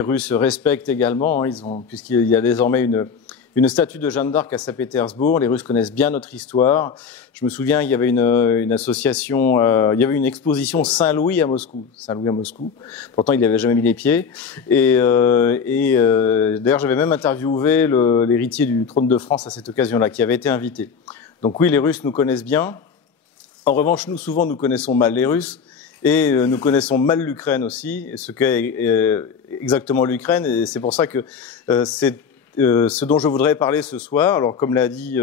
Les Russes respectent également, hein, puisqu'il y a désormais une statue de Jeanne d'Arc à Saint-Pétersbourg. Les Russes connaissent bien notre histoire. Je me souviens, il y avait une association, il y avait une exposition Saint-Louis à Moscou. Saint-Louis à Moscou. Pourtant, il n'y avait jamais mis les pieds. D'ailleurs, j'avais même interviewé l'héritier du trône de France à cette occasion-là, qui avait été invité. Donc oui, les Russes nous connaissent bien. En revanche, nous connaissons mal les Russes. Et nous connaissons mal l'Ukraine aussi, ce qu'est exactement l'Ukraine. Et c'est pour ça que c'est ce dont je voudrais parler ce soir. Alors, comme l'a dit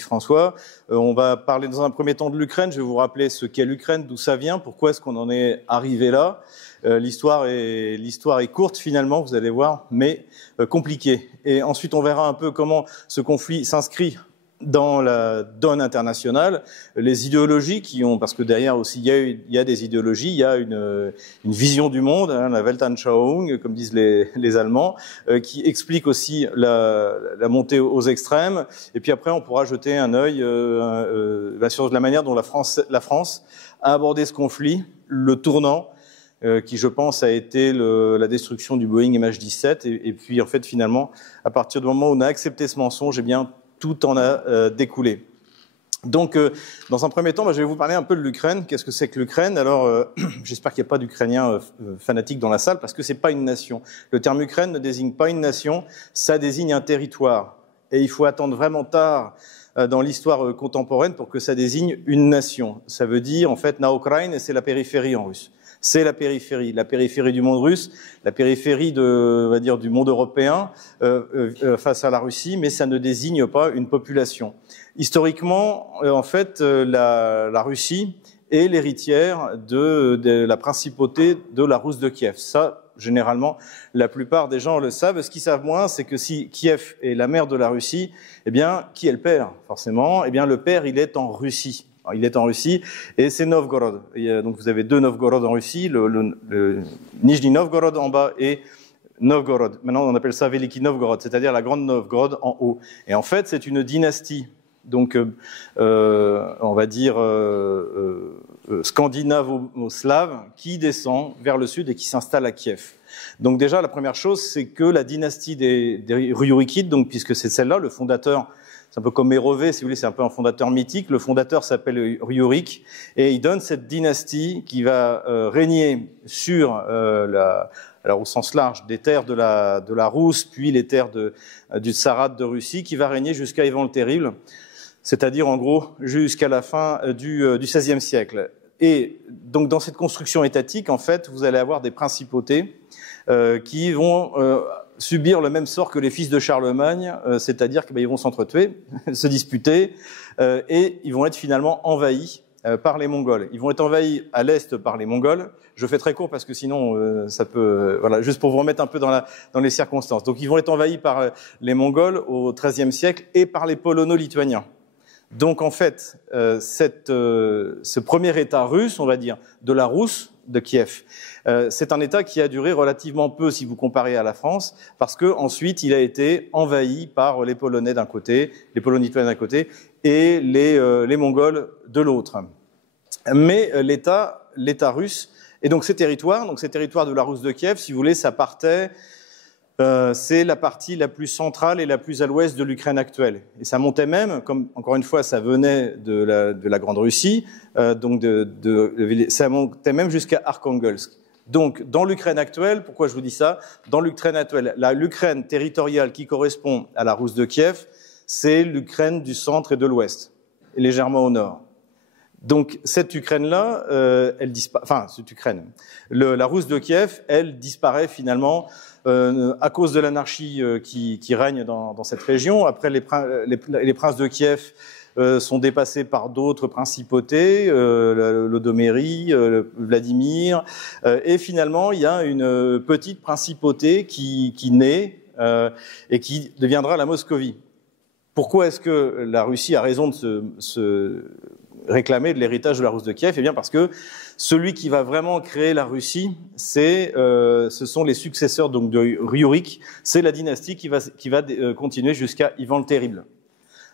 François, on va parler dans un premier temps de l'Ukraine. Je vais vous rappeler ce qu'est l'Ukraine, d'où ça vient, pourquoi est-ce qu'on en est arrivé là. L'histoire est courte finalement, vous allez voir, mais compliquée. Et ensuite, on verra un peu comment ce conflit s'inscrit dans la donne internationale, les idéologies parce que derrière aussi il y a des idéologies, il y a une vision du monde, hein, la Weltanschauung, comme disent les Allemands, qui explique aussi la montée aux extrêmes. Et puis après, on pourra jeter un œil sur la manière dont la France a abordé ce conflit, le tournant, qui, je pense, a été la destruction du Boeing MH17. Et puis, en fait, finalement, à partir du moment où on a accepté ce mensonge, eh bien, tout en a découlé. Donc, dans un premier temps, je vais vous parler un peu de l'Ukraine. Qu'est-ce que c'est que l'Ukraine? Alors, j'espère qu'il n'y a pas d'Ukrainiens fanatiques dans la salle, parce que c'est pas une nation. Le terme Ukraine ne désigne pas une nation, ça désigne un territoire. Et il faut attendre vraiment tard dans l'histoire contemporaine pour que ça désigne une nation. Ça veut dire, en fait, na Ukraine, c'est la périphérie en russe. C'est la périphérie du monde russe, la périphérie on va dire, du monde européen face à la Russie, mais ça ne désigne pas une population. Historiquement, en fait, la Russie est l'héritière de la principauté de la Rousse de Kiev. Ça, généralement, la plupart des gens le savent. Ce qu'ils savent moins, c'est que si Kiev est la mère de la Russie, eh bien, qui est le père, forcément? Eh bien, le père, il est en Russie. Il est en Russie et c'est Novgorod. Donc vous avez deux Novgorod en Russie, le Nijni Novgorod en bas et Novgorod. Maintenant on appelle ça Veliki Novgorod, c'est-à-dire la grande Novgorod en haut. Et en fait c'est une dynastie, donc on va dire scandinavo-slave, qui descend vers le sud et qui s'installe à Kiev. Donc déjà la première chose, c'est que la dynastie des Rurikides, donc puisque c'est celle-là, le fondateur. C'est un peu comme Mérové, si vous voulez, c'est un peu un fondateur mythique. Le fondateur s'appelle Rurik et il donne cette dynastie qui va régner sur, alors au sens large, des terres de la Rousse, puis les terres du Tsarat de Russie, qui va régner jusqu'à Ivan le Terrible, c'est-à-dire en gros jusqu'à la fin du XVIe siècle. Et donc dans cette construction étatique, en fait, vous allez avoir des principautés qui vont subir le même sort que les fils de Charlemagne, c'est-à-dire qu'ils vont s'entretuer, se disputer, et ils vont être finalement envahis par les Mongols. Ils vont être envahis à l'est par les Mongols. Je fais très court parce que sinon ça peut, voilà, juste pour vous remettre un peu dans les circonstances. Donc ils vont être envahis par les Mongols au XIIIe siècle et par les Polono-Lituaniens. Donc en fait, ce premier État russe, on va dire, de la Rousse de Kiev, c'est un État qui a duré relativement peu si vous comparez à la France, parce que ensuite il a été envahi par les Polonais d'un côté, les Polono-Lituaniens d'un côté, et les Mongols de l'autre. Mais l'État russe, et donc ces territoires de la Rousse de Kiev, si vous voulez, ça partait. C'est la partie la plus centrale et la plus à l'ouest de l'Ukraine actuelle. Et ça montait même, comme encore une fois, ça venait de la Grande Russie, donc ça montait même jusqu'à Arkhangelsk. Donc, dans l'Ukraine actuelle, pourquoi je vous dis ça? Dans l'Ukraine actuelle, l'Ukraine territoriale qui correspond à la Rousse de Kiev, c'est l'Ukraine du centre et de l'ouest, et légèrement au nord. Donc cette Ukraine-là, la Rousse de Kiev, elle disparaît finalement à cause de l'anarchie qui règne dans cette région. Après, les princes de Kiev sont dépassés par d'autres principautés, l'Odomérie, Vladimir, et finalement il y a une petite principauté qui naît et qui deviendra la Moscovie. Pourquoi est-ce que la Russie a raison de se réclamer de l'héritage de la Rousse de Kiev? Eh bien parce que celui qui va vraiment créer la Russie, ce sont les successeurs donc de Rurik, c'est la dynastie qui va continuer jusqu'à Ivan le Terrible.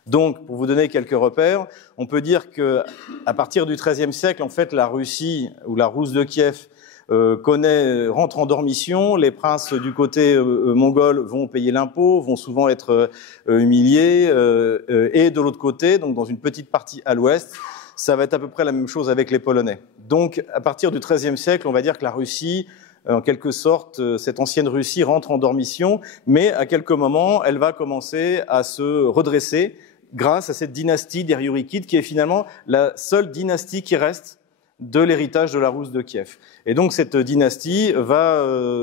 Donc, pour vous donner quelques repères, on peut dire que à partir du XIIIe siècle, en fait, la Russie ou la Rousse de Kiev rentre en dormition, les princes du côté mongol vont payer l'impôt, vont souvent être humiliés, et de l'autre côté, donc dans une petite partie à l'ouest, ça va être à peu près la même chose avec les Polonais. Donc à partir du XIIIe siècle, on va dire que la Russie, en quelque sorte, cette ancienne Russie rentre en dormition, mais à quelques moments, elle va commencer à se redresser grâce à cette dynastie des Riurikides, qui est finalement la seule dynastie qui reste de l'héritage de la Rousse de Kiev. Et donc cette dynastie va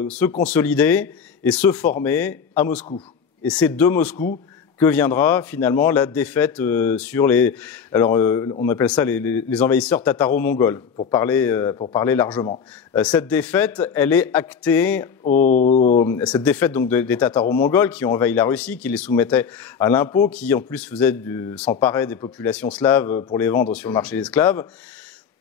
se consolider et se former à Moscou. Et c'est de Moscou que viendra finalement la défaite sur les... Alors on appelle ça les envahisseurs tataro-mongols, pour parler largement. Cette défaite, elle est actée cette défaite donc des tataro-mongols qui ont envahi la Russie, qui les soumettaient à l'impôt, qui en plus s'emparaient des populations slaves pour les vendre sur le marché des esclaves.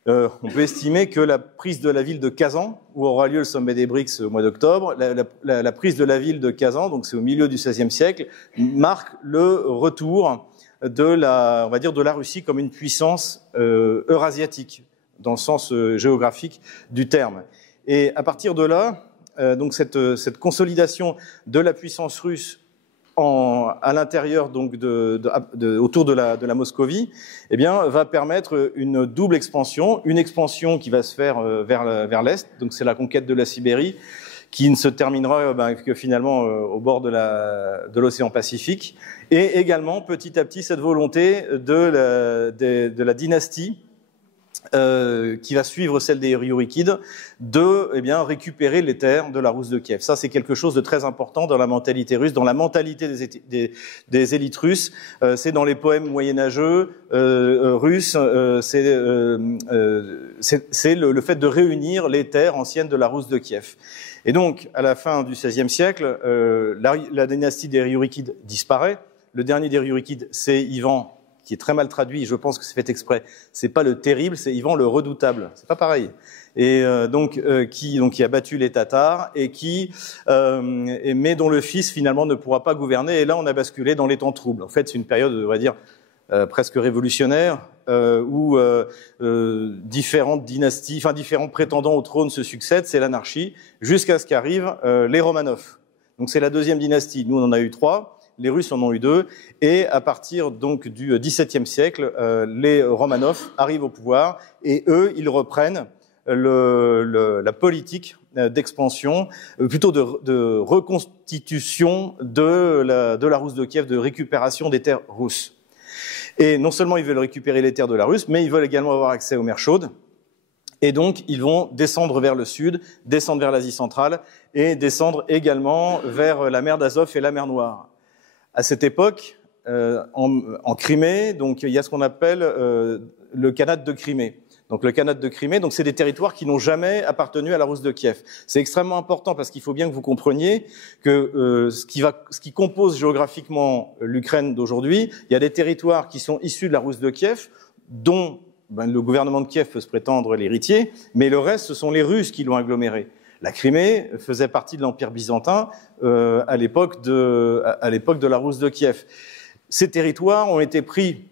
On peut estimer que la prise de la ville de Kazan, où aura lieu le sommet des BRICS au mois d'octobre, la prise de la ville de Kazan, donc c'est au milieu du XVIe siècle, marque le retour on va dire, de la Russie comme une puissance eurasiatique, dans le sens géographique du terme. Et à partir de là, donc cette consolidation de la puissance russe à l'intérieur donc autour de la Moscovie, eh bien, va permettre une double expansion, une expansion qui va se faire vers l'est, donc c'est la conquête de la Sibérie, qui ne se terminera que finalement au bord de l'océan Pacifique, et également petit à petit cette volonté de la dynastie qui va suivre celle des Riurikides, de récupérer les terres de la Rousse de Kiev. Ça, c'est quelque chose de très important dans la mentalité russe, dans la mentalité des élites russes. C'est dans les poèmes moyenâgeux russes, c'est le fait de réunir les terres anciennes de la Rousse de Kiev. Et donc, à la fin du XVIe siècle, la dynastie des Riurikides disparaît. Le dernier des Riurikides, c'est Ivan, qui est très mal traduit, je pense que c'est fait exprès. C'est pas le terrible, c'est Ivan le redoutable. C'est pas pareil. Et qui a battu les Tatars et mais dont le fils finalement ne pourra pas gouverner. Et là, on a basculé dans les temps troubles. En fait, c'est une période, on va dire, presque révolutionnaire, où différentes dynasties, enfin différents prétendants au trône se succèdent. C'est l'anarchie, jusqu'à ce qu'arrivent les Romanov. Donc c'est la deuxième dynastie. Nous, on en a eu 3. Les Russes en ont eu 2, et à partir donc du XVIIe siècle, les Romanov arrivent au pouvoir, et eux, ils reprennent la politique d'expansion, plutôt de reconstitution de la Rousse de Kiev, de récupération des terres russes. Et non seulement ils veulent récupérer les terres de la Russe, mais ils veulent également avoir accès aux mers chaudes. Et donc, ils vont descendre vers le sud, descendre vers l'Asie centrale, et descendre également vers la mer d'Azov et la mer Noire. À cette époque, en Crimée, donc il y a ce qu'on appelle le Khanat de Crimée. Donc le Khanat de Crimée, donc c'est des territoires qui n'ont jamais appartenu à la Rousse de Kiev. C'est extrêmement important parce qu'il faut bien que vous compreniez que ce qui compose géographiquement l'Ukraine d'aujourd'hui, il y a des territoires qui sont issus de la Rousse de Kiev, dont le gouvernement de Kiev peut se prétendre l'héritier, mais le reste, ce sont les Russes qui l'ont aggloméré. La Crimée faisait partie de l'Empire byzantin à l'époque de la Rousse de Kiev. Ces territoires ont été pris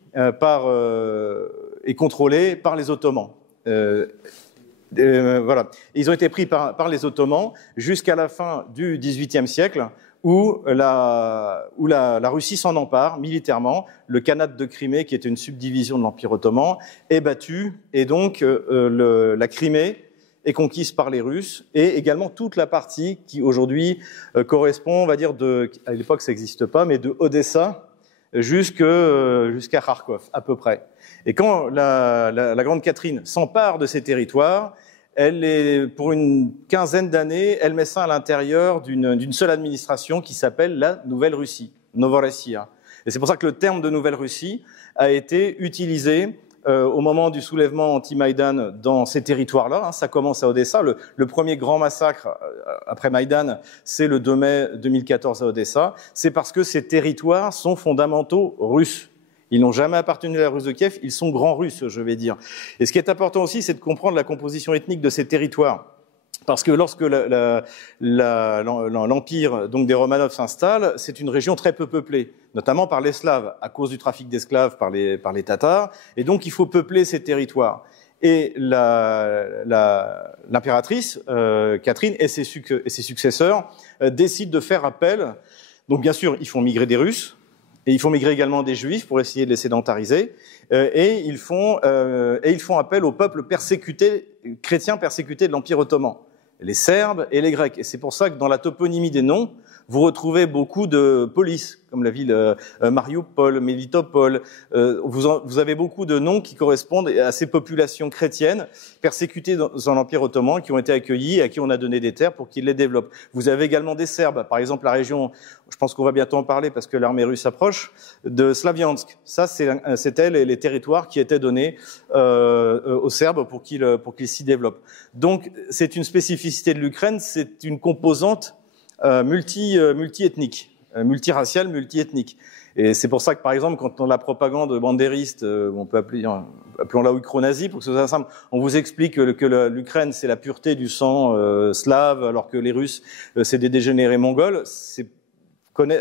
et contrôlés par les Ottomans. Voilà. Ils ont été pris par les Ottomans jusqu'à la fin du XVIIIe siècle, où la Russie s'en empare militairement. Le Khanat de Crimée, qui était une subdivision de l'Empire ottoman, est battu, et donc la Crimée est conquise par les Russes, et également toute la partie qui aujourd'hui correspond, on va dire, à l'époque ça n'existe pas, mais de Odessa jusqu'à Kharkov, à peu près. Et quand la Grande Catherine s'empare de ces territoires, pour une quinzaine d'années, elle met ça à l'intérieur d'une seule administration qui s'appelle la Nouvelle-Russie, Novorossiya. Et c'est pour ça que le terme de Nouvelle-Russie a été utilisé au moment du soulèvement anti-Maïdan dans ces territoires-là. Ça commence à Odessa. Le premier grand massacre après Maïdan, c'est le 2 mai 2014 à Odessa. C'est parce que ces territoires sont fondamentaux russes. Ils n'ont jamais appartenu à la Russe de Kiev, ils sont grands russes, je vais dire. Et ce qui est important aussi, c'est de comprendre la composition ethnique de ces territoires. Parce que lorsque l'empire donc des Romanov s'installe, c'est une région très peu peuplée, notamment par les Slaves, à cause du trafic d'esclaves par les Tatars, et donc il faut peupler ces territoires. et l'impératrice Catherine et ses successeurs décident de faire appel. Donc bien sûr, ils font migrer des Russes, et ils font migrer également des Juifs pour essayer de les sédentariser, et ils font appel aux peuples chrétiens persécutés de l'Empire ottoman, les Serbes et les Grecs. Et c'est pour ça que dans la toponymie des noms, vous retrouvez beaucoup de polices, comme la ville Mariupol, Melitopol. Vous avez beaucoup de noms qui correspondent à ces populations chrétiennes persécutées dans l'Empire ottoman, qui ont été accueillies et à qui on a donné des terres pour qu'ils les développent. Vous avez également des Serbes, par exemple la région, je pense qu'on va bientôt en parler parce que l'armée russe approche, de Slaviansk. Ça, c'était les territoires qui étaient donnés aux Serbes pour qu'ils s'y développent. Donc, c'est une spécificité de l'Ukraine, c'est une composante multi-ethnique, multiraciale, multi-ethnique. Et c'est pour ça que, par exemple, quand on a la propagande bandériste, on peut appelons-la ukro-nazie, pour que ce soit simple, on vous explique que l'Ukraine, c'est la pureté du sang slave, alors que les Russes, c'est des dégénérés mongols. C'est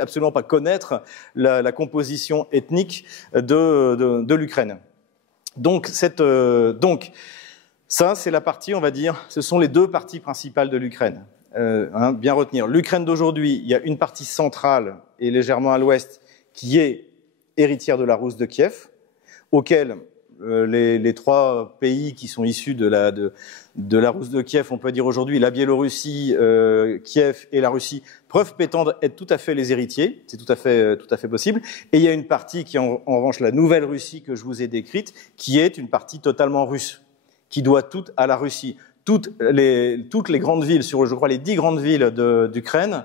absolument pas connaître la composition ethnique de l'Ukraine. Donc, ça, c'est la partie, on va dire, ce sont les deux parties principales de l'Ukraine. Bien retenir. L'Ukraine d'aujourd'hui, il y a une partie centrale et légèrement à l'ouest qui est héritière de la Rousse de Kiev, auquel les trois pays qui sont issus de la Rousse de Kiev, on peut dire aujourd'hui la Biélorussie, Kiev et la Russie, peuvent prétendre être tout à fait les héritiers, c'est tout à fait possible. Et il y a une partie qui est en revanche la nouvelle Russie que je vous ai décrite, qui est une partie totalement russe, qui doit tout à la Russie. Toutes les grandes villes, sur je crois les 10 grandes villes d'Ukraine,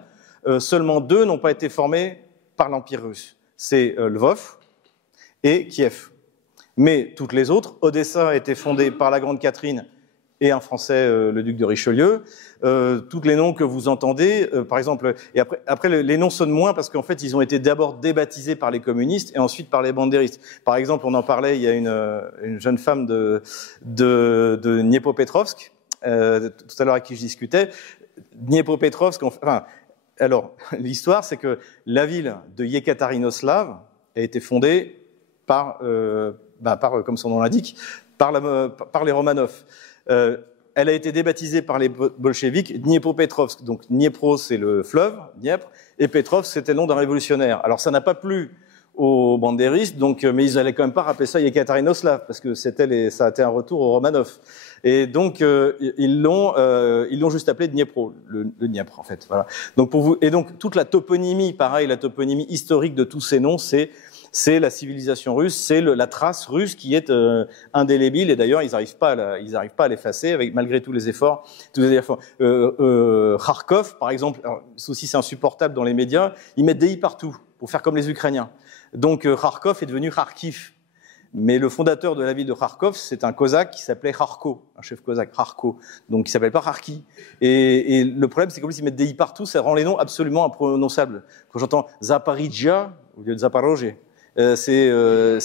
seulement 2 n'ont pas été formées par l'Empire russe. C'est Lvov et Kiev. Mais toutes les autres, Odessa a été fondée par la Grande Catherine et un Français, le duc de Richelieu. Tous les noms que vous entendez, par exemple, et après les noms sonnent moins parce qu'en fait ils ont été d'abord débaptisés par les communistes et ensuite par les bandéristes. Par exemple, on en parlait, il y a une jeune femme de Dniepropetrovsk, tout à l'heure avec qui je discutais. Dniepropetrovsk, alors l'histoire c'est que la ville de Yekaterinoslav a été fondée par comme son nom l'indique, par les Romanov. Elle a été débaptisée par les bolcheviks Dniepropetrovsk. Donc Dniepro, c'est le fleuve, Dniepr, et Petrov, c'était le nom d'un révolutionnaire. Alors ça n'a pas plu aux bandéristes, mais ils n'allaient quand même pas rappeler ça Yekaterinoslav, parce que ça a été un retour aux Romanov. Et donc ils l'ont juste appelé Dniepro, le Dniepr en fait. Voilà. Donc toute la toponymie, pareil, la toponymie historique de tous ces noms, c'est la civilisation russe, c'est la trace russe qui est indélébile, et d'ailleurs ils n'arrivent pas à l'effacer malgré tous les efforts. Kharkov, par exemple, aussi c'est insupportable dans les médias, ils mettent des i partout pour faire comme les Ukrainiens. Donc Kharkov est devenu Kharkiv. Mais le fondateur de la ville de Kharkov, c'est un cosaque qui s'appelait Kharko, un chef cosaque, Kharko, donc il s'appelle pas Kharki. Et le problème, c'est qu'en plus ils mettent des i partout, ça rend les noms absolument imprononçables. Quand j'entends Zaparijia au lieu de Zaporozhye, c'est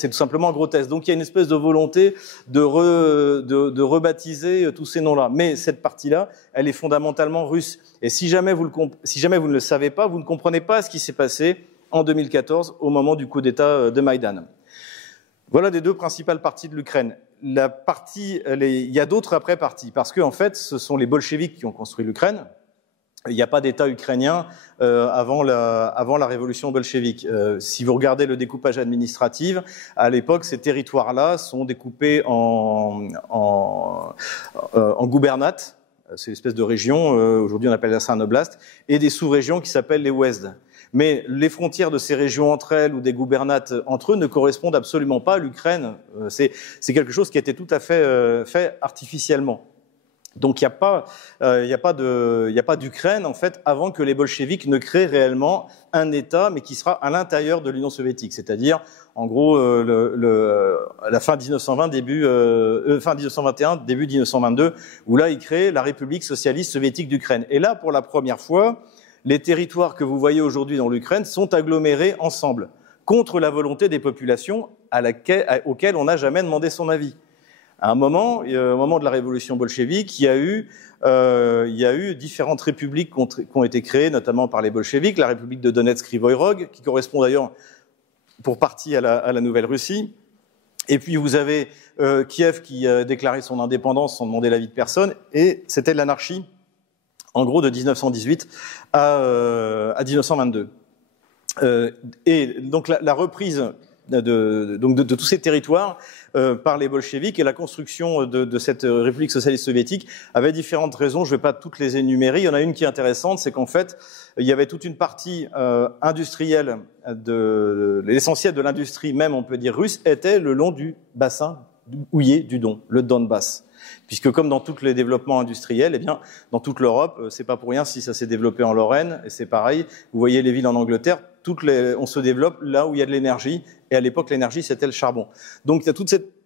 tout simplement grotesque. Donc il y a une espèce de volonté de rebaptiser tous ces noms-là. Mais cette partie-là, elle est fondamentalement russe. Et si jamais vous ne le savez pas, vous ne comprenez pas ce qui s'est passé en 2014 au moment du coup d'État de Maïdan. Voilà les deux principales parties de l'Ukraine. Il y a d'autres après parties, parce que en fait, ce sont les bolcheviks qui ont construit l'Ukraine. Il n'y a pas d'État ukrainien avant la révolution bolchevique. Si vous regardez le découpage administratif, à l'époque, ces territoires-là sont découpés en gouvernates. C'est une espèce de région, aujourd'hui on appelle ça un oblast, et des sous-régions qui s'appellent les ouezds. Mais les frontières de ces régions entre elles ou des gouvernates entre eux ne correspondent absolument pas à l'Ukraine. C'est quelque chose qui a été tout à fait fait artificiellement. Donc il n'y a pas d'Ukraine en fait avant que les bolcheviks ne créent réellement un État, mais qui sera à l'intérieur de l'Union soviétique, c'est-à-dire en gros la fin 1920, fin 1921, début 1922, où là ils créent la République socialiste soviétique d'Ukraine. Et là, pour la première fois, les territoires que vous voyez aujourd'hui dans l'Ukraine sont agglomérés ensemble, contre la volonté des populations auxquelles on n'a jamais demandé son avis. À un moment, au moment de la révolution bolchevique, il y a eu différentes républiques qui ont été créées, notamment par les bolcheviks, la république de Donetsk-Krivoï Rog, qui correspond d'ailleurs pour partie à la Nouvelle-Russie, Et puis vous avez Kiev qui a déclaré son indépendance sans demander l'avis de personne, et c'était l'anarchie, en gros, de 1918 à 1922. Et donc la reprise de tous ces territoires par les bolcheviks et la construction de cette République socialiste soviétique avait différentes raisons. Je ne vais pas toutes les énumérer. Il y en a une qui est intéressante, c'est qu'en fait, il y avait toute une partie industrielle, l'essentiel de l'industrie même, on peut dire russe, était le long du bassin houiller du Don, le Donbass. Puisque comme dans tous les développements industriels, eh bien, dans toute l'Europe, c'est pas pour rien si ça s'est développé en Lorraine, et c'est pareil. Vous voyez les villes en Angleterre, on se développe là où il y a de l'énergie, et à l'époque l'énergie c'était le charbon. Donc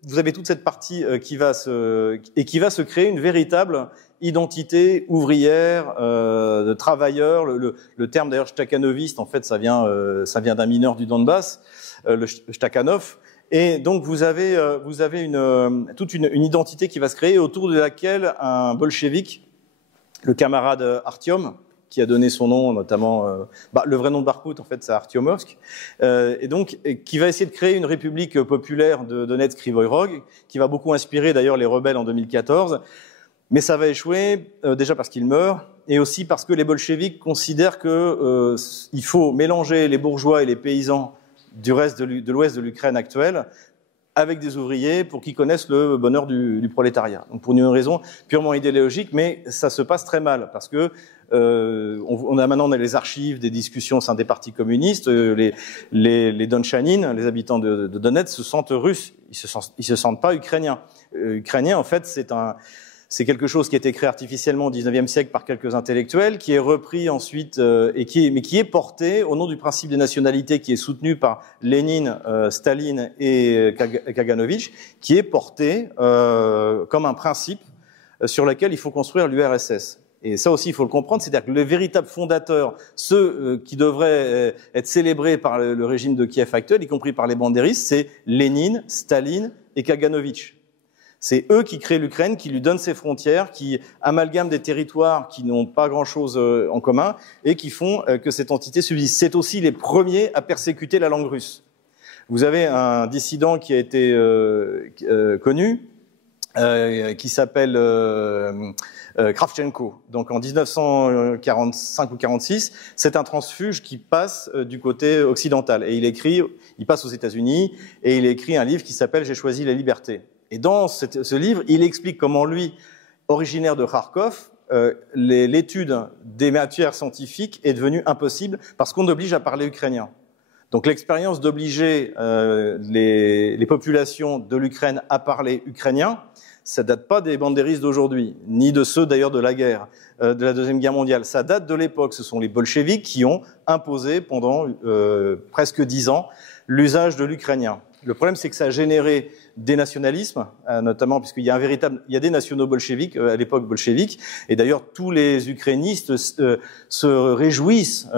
vous avez toute cette partie qui va se créer une véritable identité ouvrière, de travailleurs. Le terme d'ailleurs stakhanoviste, en fait, ça vient d'un mineur du Donbass, le Stakhanov. Et donc vous avez toute une identité qui va se créer autour de laquelle un bolchevique, le camarade Artyom, qui a donné son nom notamment, le vrai nom de Barkout en fait c'est Artyomovsk, et donc qui va essayer de créer une république populaire de Donetsk Krivoy Rog, qui va beaucoup inspirer d'ailleurs les rebelles en 2014, mais ça va échouer déjà parce qu'il meurt, et aussi parce que les bolcheviks considèrent que il faut mélanger les bourgeois et les paysans du reste de l'ouest de l'Ukraine actuelle avec des ouvriers pour qu'ils connaissent le bonheur du prolétariat. Donc pour une raison purement idéologique, mais ça se passe très mal parce que on a les archives des discussions au sein des partis communistes. Les Donchanin, les habitants de Donetsk, se sentent russes. Ils se sentent pas ukrainiens. Ukrainien, en fait, c'est quelque chose qui a été créé artificiellement au XIXe siècle par quelques intellectuels, qui est repris ensuite mais qui est porté au nom du principe des nationalités, qui est soutenu par Lénine, Staline et Kaganovitch, qui est porté comme un principe sur lequel il faut construire l'URSS. Et ça aussi, il faut le comprendre, c'est-à-dire que les véritables fondateurs, ceux qui devraient être célébrés par le régime de Kiev actuel, y compris par les bandéristes, c'est Lénine, Staline et Kaganovitch. C'est eux qui créent l'Ukraine, qui lui donnent ses frontières, qui amalgament des territoires qui n'ont pas grand-chose en commun et qui font que cette entité subsiste. C'est aussi les premiers à persécuter la langue russe. Vous avez un dissident qui a été connu, qui s'appelle Kravchenko. Donc en 1945 ou 46, c'est un transfuge qui passe du côté occidental. Et il passe aux États-Unis et il écrit un livre qui s'appelle « J'ai choisi la liberté ». Et dans ce livre, il explique comment lui, originaire de Kharkov, l'étude des matières scientifiques est devenue impossible parce qu'on oblige à parler ukrainien. Donc l'expérience d'obliger les populations de l'Ukraine à parler ukrainien, ça date pas des bandéristes d'aujourd'hui, ni de ceux d'ailleurs de la guerre, de la Deuxième Guerre mondiale. Ça date de l'époque. Ce sont les bolcheviks qui ont imposé pendant presque 10 ans l'usage de l'ukrainien. Le problème, c'est que ça a généré des nationalismes, notamment puisqu'il y a des nationaux bolcheviks à l'époque bolchevique, et d'ailleurs tous les ukrainistes se réjouissent du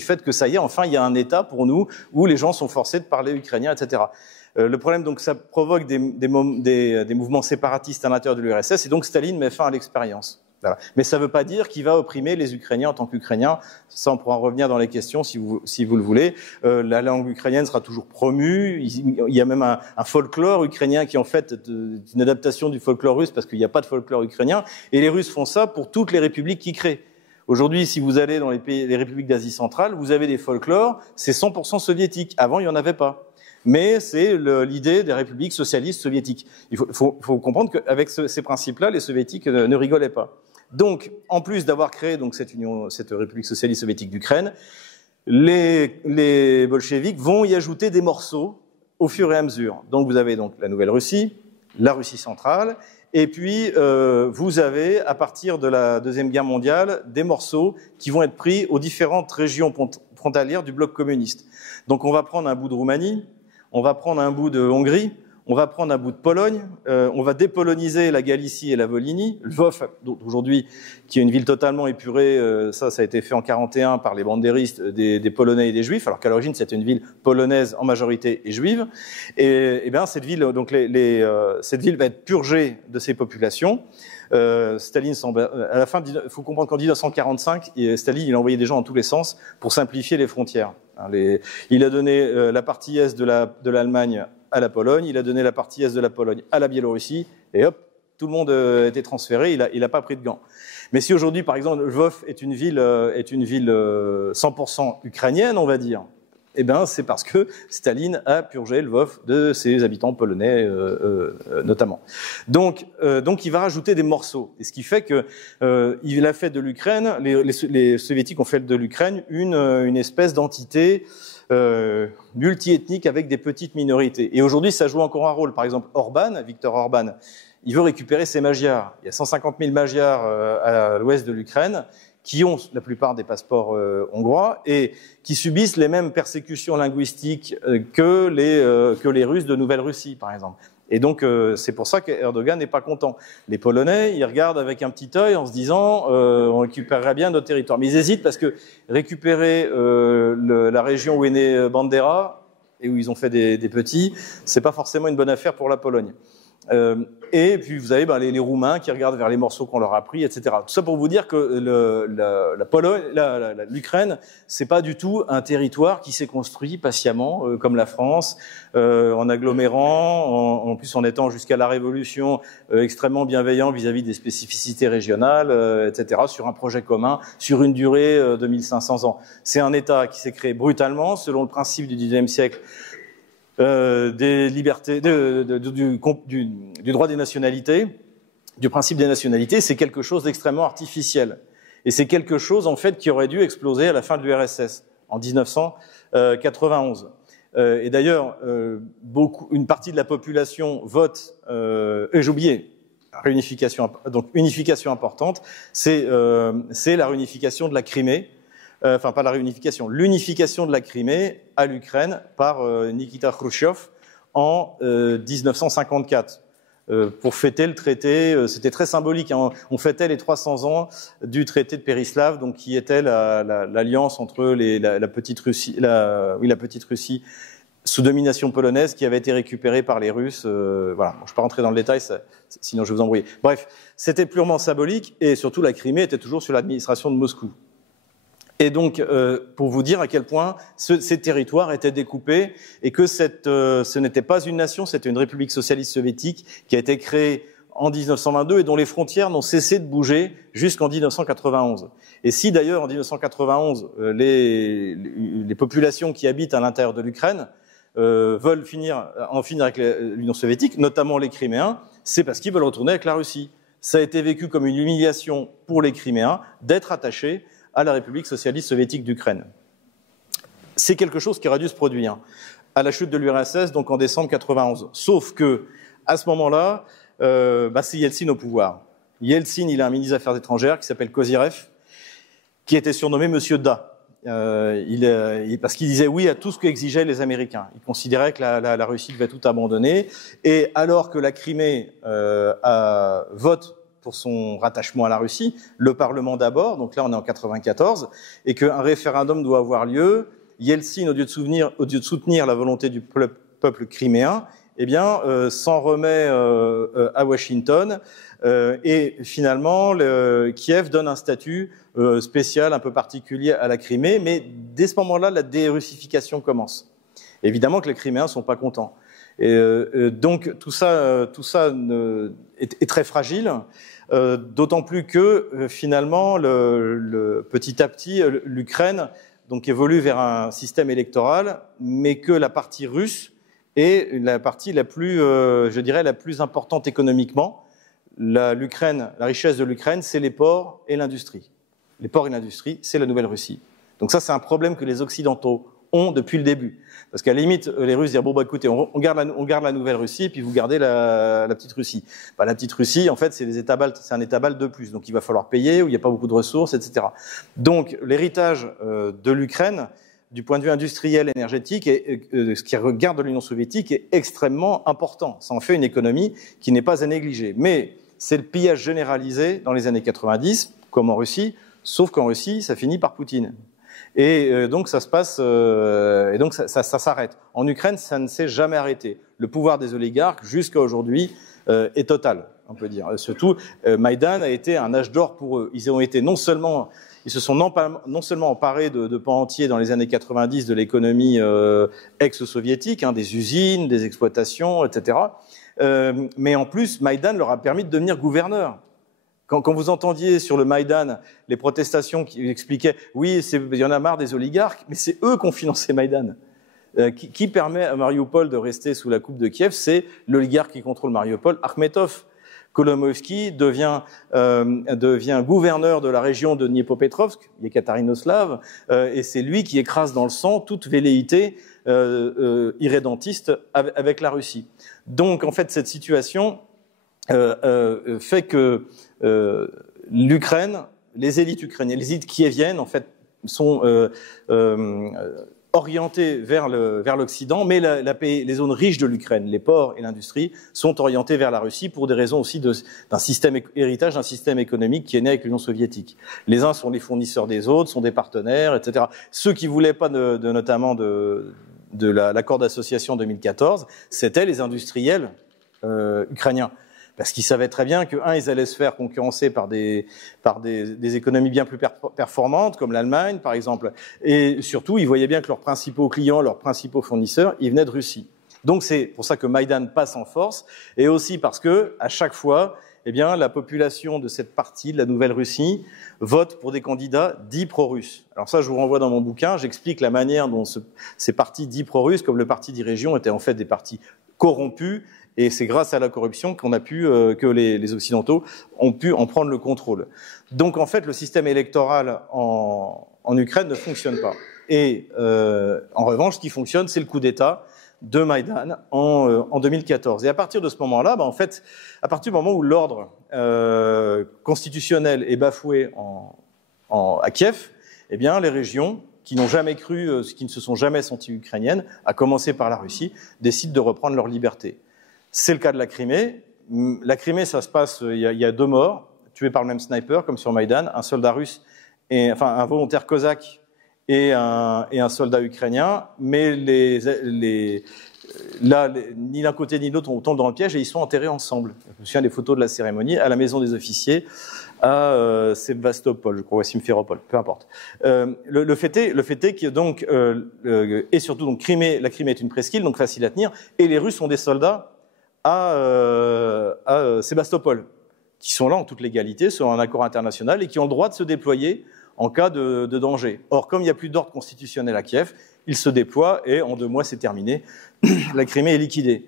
fait que ça y est, enfin il y a un État pour nous où les gens sont forcés de parler ukrainien, etc. Le problème, donc, ça provoque des mouvements séparatistes à l'intérieur de l'URSS, et donc Staline met fin à l'expérience. Voilà. Mais ça ne veut pas dire qu'il va opprimer les Ukrainiens en tant qu'Ukrainiens. Ça, on pourra en revenir dans les questions si vous le voulez. La langue ukrainienne sera toujours promue. Il y a même un folklore ukrainien qui est en fait une adaptation du folklore russe parce qu'il n'y a pas de folklore ukrainien. Et les Russes font ça pour toutes les républiques qu'ils créent. Aujourd'hui, si vous allez dans les républiques d'Asie centrale, vous avez des folklores, c'est 100% soviétique. Avant, il n'y en avait pas. Mais c'est l'idée des républiques socialistes soviétiques. Il faut comprendre qu'avec ces principes-là, les soviétiques ne rigolaient pas. Donc, en plus d'avoir créé donc cette République socialiste soviétique d'Ukraine, les bolcheviks vont y ajouter des morceaux au fur et à mesure. Donc, vous avez donc la Nouvelle-Russie, la Russie centrale, et puis vous avez, à partir de la Deuxième Guerre mondiale, des morceaux qui vont être pris aux différentes régions frontalières du bloc communiste. Donc, on va prendre un bout de Roumanie, on va prendre un bout de Hongrie, on va prendre un bout de Pologne, on va dépoloniser la Galicie et la Volhynie. Lvov, aujourd'hui, qui est une ville totalement épurée, ça a été fait en 41 par les bandéristes des Polonais et des Juifs, alors qu'à l'origine c'était une ville polonaise en majorité et juive. Et bien cette ville, donc cette ville va être purgée de ses populations. Staline, à la fin, il faut comprendre qu'en 1945, Staline il a envoyé des gens dans tous les sens pour simplifier les frontières. Il a donné la partie est de l'Allemagne à la Pologne, il a donné la partie est de la Pologne à la Biélorussie, et hop, tout le monde était transféré, il a pas pris de gants. Mais si aujourd'hui, par exemple, Lvov est une ville 100% ukrainienne, on va dire, eh ben, c'est parce que Staline a purgé Lvov de ses habitants polonais, notamment. Donc, il va rajouter des morceaux. Et ce qui fait que il a fait de l'Ukraine, les soviétiques ont fait de l'Ukraine une espèce d'entité multiethnique avec des petites minorités. Et aujourd'hui, ça joue encore un rôle. Par exemple, Viktor Orban, il veut récupérer ses Magyars. Il y a 150 000 Magyars à l'ouest de l'Ukraine qui ont la plupart des passeports hongrois et qui subissent les mêmes persécutions linguistiques que les Russes de Nouvelle-Russie, par exemple. Et donc, c'est pour ça qu'Erdogan n'est pas content. Les Polonais, ils regardent avec un petit œil en se disant on récupérerait bien notre territoire. Mais ils hésitent parce que récupérer la région où est né Bandera et où ils ont fait des petits, c'est pas forcément une bonne affaire pour la Pologne. Et puis vous avez les Roumains qui regardent vers les morceaux qu'on leur a pris, etc. Tout ça pour vous dire que l'Ukraine, c'est pas du tout un territoire qui s'est construit patiemment comme la France, en agglomérant, en plus en étant jusqu'à la Révolution extrêmement bienveillant vis-à-vis des spécificités régionales, etc. Sur un projet commun, sur une durée de 1500 ans. C'est un État qui s'est créé brutalement selon le principe du XIXe siècle. Des libertés, du droit des nationalités, du principe des nationalités, c'est quelque chose d'extrêmement artificiel. Et c'est quelque chose, en fait, qui aurait dû exploser à la fin de l'URSS, en 1991. Et d'ailleurs, une partie de la population vote, et j'ai oublié, réunification, donc unification importante, c'est la réunification de la Crimée. Enfin, pas la réunification, l'unification de la Crimée à l'Ukraine par Nikita Khrouchtchev en 1954 pour fêter le traité. C'était très symbolique. Hein, on fêtait les 300 ans du traité de Péréslave, donc qui était l'alliance entre la petite Russie, la petite Russie sous domination polonaise qui avait été récupérée par les Russes. Voilà, bon, je ne vais pas rentrer dans le détail, sinon je vais vous embrouiller. Bref, c'était purement symbolique et surtout la Crimée était toujours sous l'administration de Moscou. Et donc, pour vous dire à quel point ces territoires étaient découpés et que ce n'était pas une nation, c'était une république socialiste soviétique qui a été créée en 1922 et dont les frontières n'ont cessé de bouger jusqu'en 1991. Et si d'ailleurs en 1991 les populations qui habitent à l'intérieur de l'Ukraine veulent en finir avec l'Union soviétique, notamment les Criméens, c'est parce qu'ils veulent retourner avec la Russie. Ça a été vécu comme une humiliation pour les Criméens d'être attachés à la République socialiste soviétique d'Ukraine. C'est quelque chose qui aurait dû se produire à la chute de l'URSS, donc en décembre 91. Sauf que, à ce moment-là, c'est Yeltsin au pouvoir. Yeltsin, il a un ministre des Affaires étrangères qui s'appelle Kozyrev, qui était surnommé Monsieur Da. Parce qu'il disait oui à tout ce qu'exigeaient les Américains. Il considérait que la Russie devait tout abandonner. Et alors que la Crimée vote pour son rattachement à la Russie, le Parlement d'abord, donc là on est en 94, et qu'un référendum doit avoir lieu, Yeltsin, au lieu de soutenir la volonté du peuple criméen, eh bien, s'en remet à Washington, et finalement, Kiev donne un statut spécial, un peu particulier à la Crimée, mais dès ce moment-là, la dérussification commence. Évidemment que les Criméens sont pas contents. Et donc tout ça est très fragile, d'autant plus que finalement, petit à petit, l'Ukraine donc évolue vers un système électoral, mais que la partie russe est la partie la plus, je dirais, la plus importante économiquement. La richesse de l'Ukraine, c'est les ports et l'industrie. Les ports et l'industrie, c'est la Nouvelle-Russie. Donc ça, c'est un problème que les Occidentaux ont depuis le début. Parce qu'à la limite, les Russes disent bon, écoutez, on garde la Nouvelle-Russie, puis vous gardez la petite Russie. La petite Russie, en fait, c'est un État balte de plus. Donc il va falloir payer, où il n'y a pas beaucoup de ressources, etc. Donc l'héritage de l'Ukraine, du point de vue industriel, énergétique, et ce qui regarde l'Union soviétique, est extrêmement important. Ça en fait une économie qui n'est pas à négliger. Mais c'est le pillage généralisé dans les années 90, comme en Russie, sauf qu'en Russie, ça finit par Poutine. Et donc ça se passe, et donc ça s'arrête. En Ukraine, ça ne s'est jamais arrêté. Le pouvoir des oligarques, jusqu'à aujourd'hui, est total, on peut dire. Surtout, Maïdan a été un âge d'or pour eux. Ils ont été non seulement, ils se sont non seulement emparés de pans entiers dans les années 90 de l'économie ex-soviétique, hein, des usines, des exploitations, etc. Mais en plus, Maïdan leur a permis de devenir gouverneurs. Quand vous entendiez sur le Maïdan les protestations qui expliquaient « oui, il y en a marre des oligarques », mais c'est eux qui ont financé Maïdan. Qui permet à Mariupol de rester sous la coupe de Kiev, c'est l'oligarque qui contrôle Mariupol, Akhmetov. Kolomoïski devient gouverneur de la région de Dniepopetrovsk, Yekaterinoslav, et c'est lui qui écrase dans le sang toute velléité irrédentiste avec la Russie. Donc, en fait, cette situation fait que l'Ukraine, les élites ukrainiennes, les élites kieviennes, en fait, sont orientées vers l'Occident, mais les zones riches de l'Ukraine, les ports et l'industrie, sont orientées vers la Russie pour des raisons aussi d'un système héritage d'un système économique qui est né avec l'Union soviétique. Les uns sont les fournisseurs des autres, sont des partenaires, etc. Ceux qui voulaient pas notamment de l'accord d'association 2014, c'était les industriels ukrainiens. Parce qu'ils savaient très bien que, ils allaient se faire concurrencer par des économies bien plus performantes, comme l'Allemagne, par exemple. Et surtout, ils voyaient bien que leurs principaux clients, leurs principaux fournisseurs, ils venaient de Russie. Donc, c'est pour ça que Maïdan passe en force, et aussi parce que, à chaque fois, eh bien, la population de cette partie de la Nouvelle-Russie vote pour des candidats dits pro-russes. Alors ça, je vous renvoie dans mon bouquin, j'explique la manière dont ces partis dits pro-russes, comme le parti d'e-région, étaient en fait des partis corrompus. Et c'est grâce à la corruption qu'on a pu, que les Occidentaux ont pu en prendre le contrôle. Donc en fait, le système électoral en Ukraine ne fonctionne pas. Et en revanche, ce qui fonctionne, c'est le coup d'État de Maïdan en 2014. Et à partir de ce moment-là, en fait, à partir du moment où l'ordre constitutionnel est bafoué à Kiev, eh bien les régions qui n'ont jamais cru, qui ne se sont jamais senties ukrainiennes, à commencer par la Russie, décident de reprendre leur liberté. C'est le cas de la Crimée. La Crimée, ça se passe, il y a 2 morts, tués par le même sniper, comme sur Maïdan, un soldat russe, un volontaire cosaque et un soldat ukrainien. Mais ni l'un côté ni l'autre tombent dans le piège et ils sont enterrés ensemble. Je me souviens des photos de la cérémonie à la maison des officiers à Sébastopol, je crois, Simferopol, peu importe. Le fait est que donc et surtout donc la Crimée est une presqu'île, donc facile à tenir, et les Russes ont des soldats à Sébastopol, qui sont là en toute légalité, selon un accord international, et qui ont le droit de se déployer en cas de danger. Or, comme il n'y a plus d'ordre constitutionnel à Kiev, ils se déploient et en 2 mois, c'est terminé. La Crimée est liquidée.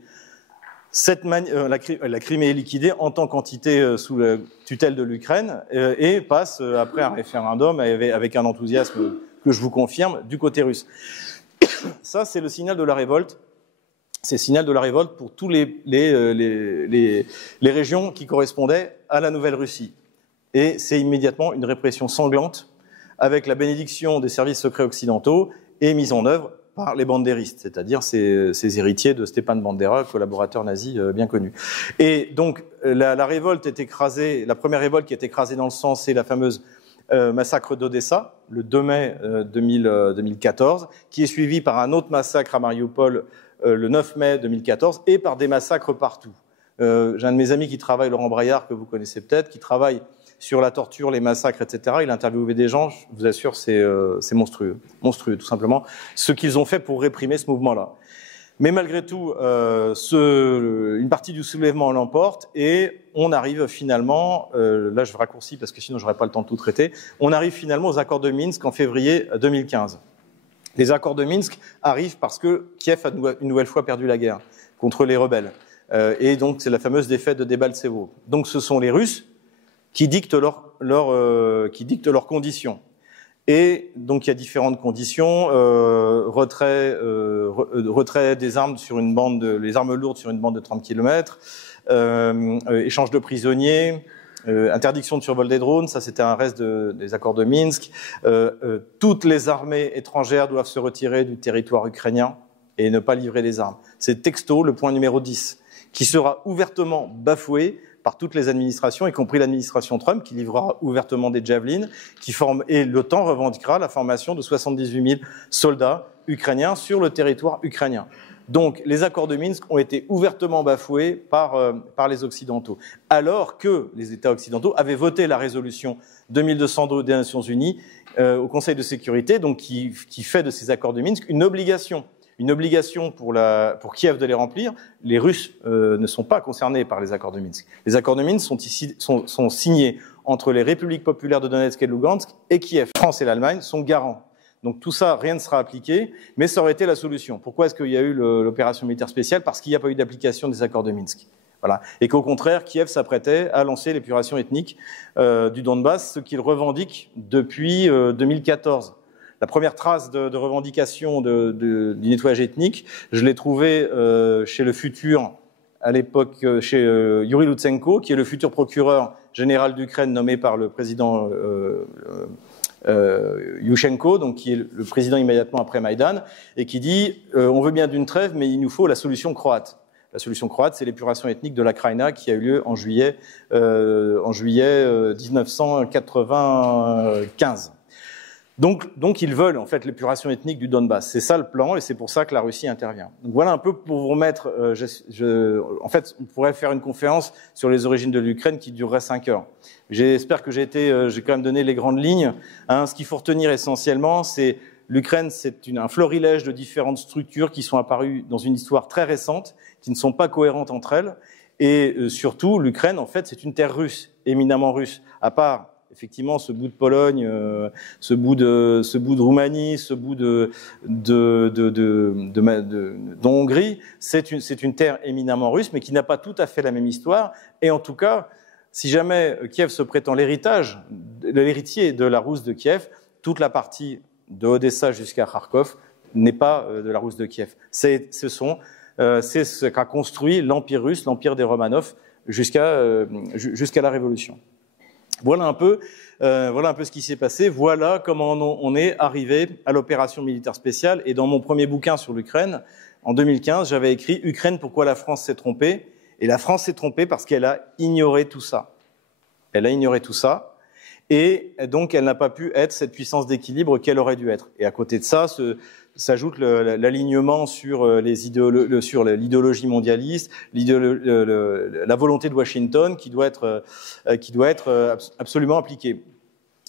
La Crimée est liquidée en tant qu'entité sous la tutelle de l'Ukraine et passe, après un référendum, avec un enthousiasme que je vous confirme, du côté russe. Ça, c'est le signal de la révolte. C'est le signal de la révolte pour tous les régions qui correspondaient à la Nouvelle-Russie. Et c'est immédiatement une répression sanglante avec la bénédiction des services secrets occidentaux et mise en œuvre par les bandéristes, c'est-à-dire ces héritiers de Stepan Bandera, collaborateur nazi bien connu. Et donc la révolte est écrasée, la première révolte qui est écrasée dans le sang, c'est la fameuse massacre d'Odessa, le 2 mai 2014, qui est suivi par un autre massacre à Mariupol le 9 mai 2014, et par des massacres partout. J'ai un de mes amis qui travaille, Laurent Braillard, que vous connaissez peut-être, qui travaille sur la torture, les massacres, etc. Il a interviewé des gens, je vous assure, c'est monstrueux, tout simplement, ce qu'ils ont fait pour réprimer ce mouvement-là. Mais malgré tout, une partie du soulèvement l'emporte, et on arrive finalement, là je raccourcis parce que sinon j'aurais pas le temps de tout traiter, on arrive finalement aux accords de Minsk en février 2015. Les accords de Minsk arrivent parce que Kiev a une nouvelle fois perdu la guerre contre les rebelles. Et donc, c'est la fameuse défaite de Debaltsevo. Donc, ce sont les Russes qui dictent leurs conditions. Et donc, il y a différentes conditions. Retrait des armes sur une bande, les armes lourdes sur une bande de 30 km. Échange de prisonniers. Interdiction de survol des drones, ça c'était un reste des accords de Minsk. Toutes les armées étrangères doivent se retirer du territoire ukrainien et ne pas livrer des armes. C'est texto le point numéro 10, qui sera ouvertement bafoué par toutes les administrations, y compris l'administration Trump, qui livrera ouvertement des javelins, et l'OTAN revendiquera la formation de 78 000 soldats ukrainiens sur le territoire ukrainien. Donc, les accords de Minsk ont été ouvertement bafoués par les Occidentaux, alors que les États occidentaux avaient voté la résolution 2202 des Nations Unies au Conseil de sécurité, donc qui fait de ces accords de Minsk une obligation pour Kiev de les remplir. Les Russes ne sont pas concernés par les accords de Minsk. Les accords de Minsk sont signés entre les républiques populaires de Donetsk et de Lugansk et Kiev. La France et l'Allemagne sont garants. Donc tout ça, rien ne sera appliqué, mais ça aurait été la solution. Pourquoi est-ce qu'il y a eu l'opération militaire spéciale? Parce qu'il n'y a pas eu d'application des accords de Minsk. Voilà. Et qu'au contraire, Kiev s'apprêtait à lancer l'épuration ethnique du Donbass, ce qu'il revendique depuis 2014. La première trace de revendication du nettoyage ethnique, je l'ai trouvée chez le futur, à l'époque, chez Yuri Lutsenko, qui est le futur procureur général d'Ukraine nommé par le président Yushchenko, donc qui est le président immédiatement après Maïdan, et qui dit on veut bien d'une trêve, mais il nous faut la solution croate. La solution croate, c'est l'épuration ethnique de la Krajina qui a eu lieu en juillet 1995. Donc ils veulent en fait l'épuration ethnique du Donbass. C'est ça le plan, et c'est pour ça que la Russie intervient. Donc voilà un peu pour vous remettre. En fait, on pourrait faire une conférence sur les origines de l'Ukraine qui durerait 5 heures. J'espère que j'ai quand même donné les grandes lignes. Ce qu'il faut retenir essentiellement, c'est l'Ukraine, c'est un florilège de différentes structures qui sont apparues dans une histoire très récente, qui ne sont pas cohérentes entre elles. Et surtout, l'Ukraine, en fait, c'est une terre russe, éminemment russe, à part effectivement ce bout de Pologne, ce bout de Roumanie, ce bout de Hongrie. C'est une terre éminemment russe, mais qui n'a pas tout à fait la même histoire. Et en tout cas, si jamais Kiev se prétend l'héritier de la Rousse de Kiev, toute la partie de Odessa jusqu'à Kharkov n'est pas de la Rousse de Kiev. C'est ce qu'a construit l'Empire russe, l'Empire des Romanov, jusqu'à la Révolution. Voilà un peu ce qui s'est passé. Voilà comment on est arrivé à l'opération militaire spéciale. Et dans mon premier bouquin sur l'Ukraine, en 2015, j'avais écrit « Ukraine, pourquoi la France s'est trompée ?» Et la France s'est trompée parce qu'elle a ignoré tout ça. Elle a ignoré tout ça. Et donc, elle n'a pas pu être cette puissance d'équilibre qu'elle aurait dû être. Et à côté de ça, s'ajoute l'alignement sur l'idéologie mondialiste, la volonté de Washington qui doit être absolument appliquée.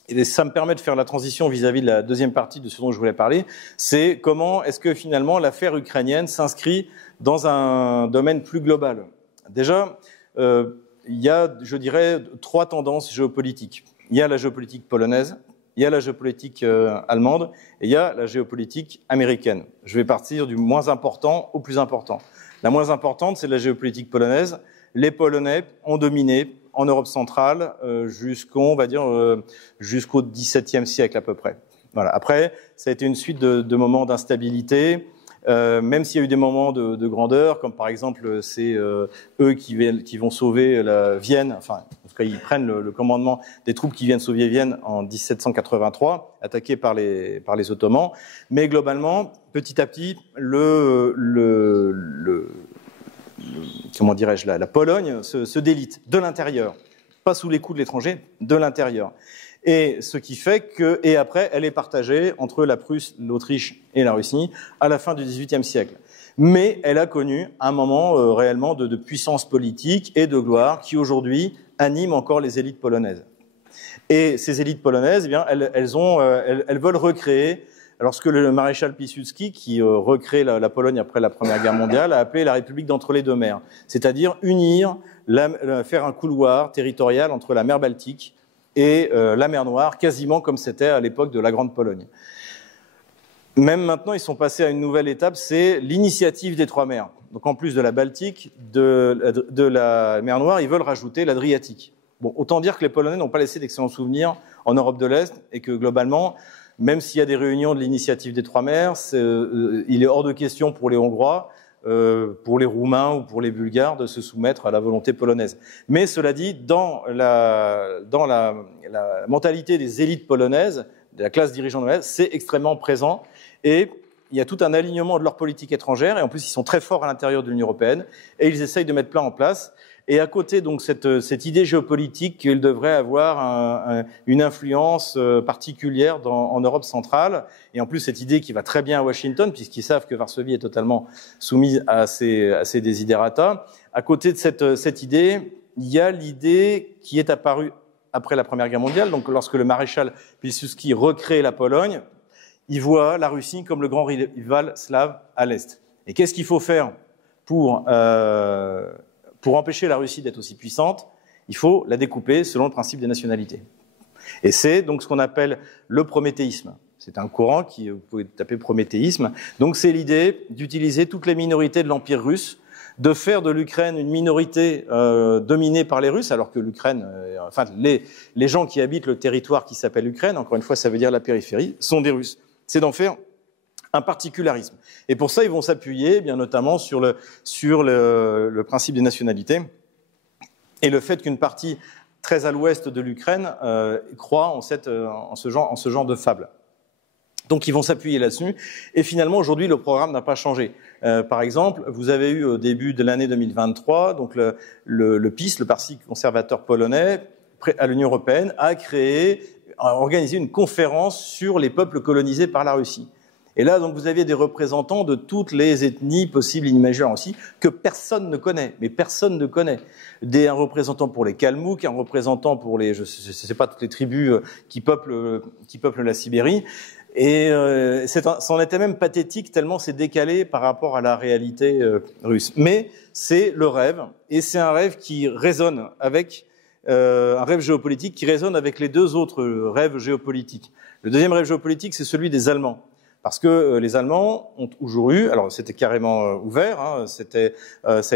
Et ça me permet de faire la transition vis-à-vis de la deuxième partie de ce dont je voulais parler. C'est comment est-ce que finalement l'affaire ukrainienne s'inscrit dans un domaine plus global. Déjà, il y a, je dirais, 3 tendances géopolitiques. Il y a la géopolitique polonaise, il y a la géopolitique allemande et il y a la géopolitique américaine. Je vais partir du moins important au plus important. La moins importante, c'est la géopolitique polonaise. Les Polonais ont dominé en Europe centrale jusqu'au XVIIe siècle à peu près. Voilà. Après, ça a été une suite de moments d'instabilité, même s'il y a eu des moments de grandeur, comme par exemple c'est eux qui vont sauver Vienne, enfin en tout cas ils prennent le commandement des troupes qui viennent sauver Vienne en 1783, attaquées par les Ottomans. Mais globalement, petit à petit, comment dirais-je, la Pologne se délite de l'intérieur, pas sous les coups de l'étranger, de l'intérieur. Et ce qui fait que, et après, elle est partagée entre la Prusse, l'Autriche et la Russie à la fin du XVIIIe siècle. Mais elle a connu un moment réellement de puissance politique et de gloire qui aujourd'hui anime encore les élites polonaises. Et ces élites polonaises, eh bien, elles veulent recréer. Alors, ce que le maréchal Piłsudski, qui recrée la Pologne après la Première Guerre mondiale, a appelé la République d'entre les deux mers, c'est-à-dire unir, faire un couloir territorial entre la mer Baltique et la mer Noire, quasiment comme c'était à l'époque de la Grande Pologne. Même maintenant, ils sont passés à une nouvelle étape, c'est l'initiative des 3 mers. Donc en plus de la Baltique, de la mer Noire, ils veulent rajouter l'Adriatique. Bon, autant dire que les Polonais n'ont pas laissé d'excellents souvenirs en Europe de l'Est et que globalement, même s'il y a des réunions de l'initiative des 3 mers, il est hors de question pour les Hongrois, pour les Roumains ou pour les Bulgares de se soumettre à la volonté polonaise. Mais cela dit, dans la mentalité des élites polonaises, de la classe dirigeante polonaise, c'est extrêmement présent et il y a tout un alignement de leur politique étrangère et en plus ils sont très forts à l'intérieur de l'Union européenne et ils essayent de mettre plein en place Et à côté, donc, cette idée géopolitique qu'il devrait avoir une influence particulière en Europe centrale, et en plus cette idée qui va très bien à Washington, puisqu'ils savent que Varsovie est totalement soumise à ces desiderata. À côté de cette idée, il y a l'idée qui est apparue après la Première Guerre mondiale, donc lorsque le maréchal Pilsudski recrée la Pologne, il voit la Russie comme le grand rival slave à l'Est. Et qu'est-ce qu'il faut faire pour empêcher la Russie d'être aussi puissante? Il faut la découper selon le principe des nationalités. Et c'est donc ce qu'on appelle le prométhéisme. C'est un courant qui, vous pouvez taper prométhéisme. Donc c'est l'idée d'utiliser toutes les minorités de l'Empire russe, de faire de l'Ukraine une minorité dominée par les Russes, alors que l'Ukraine, enfin les gens qui habitent le territoire qui s'appelle l'Ukraine, encore une fois ça veut dire la périphérie, sont des Russes. C'est d'en faire un particularisme. Et pour ça, ils vont s'appuyer, bien notamment, sur le principe des nationalités et le fait qu'une partie très à l'ouest de l'Ukraine croit en ce genre de fable. Donc, ils vont s'appuyer là-dessus. Et finalement, aujourd'hui, le programme n'a pas changé. Par exemple, vous avez eu au début de l'année 2023, donc le PiS, le Parti conservateur polonais, à l'Union européenne, a organisé une conférence sur les peuples colonisés par la Russie. Et là, donc, vous aviez des représentants de toutes les ethnies possibles et inimaginables aussi, que personne ne connaît, mais personne ne connaît. Un représentant pour les Kalmouks, un représentant pour je sais pas, toutes les tribus qui peuplent la Sibérie. Et c'en était même pathétique tellement c'est décalé par rapport à la réalité russe. Mais c'est le rêve, et c'est un rêve qui résonne avec un rêve géopolitique qui résonne avec les deux autres rêves géopolitiques. Le deuxième rêve géopolitique, c'est celui des Allemands. Parce que les Allemands ont toujours eu, alors c'était carrément ouvert, hein, ça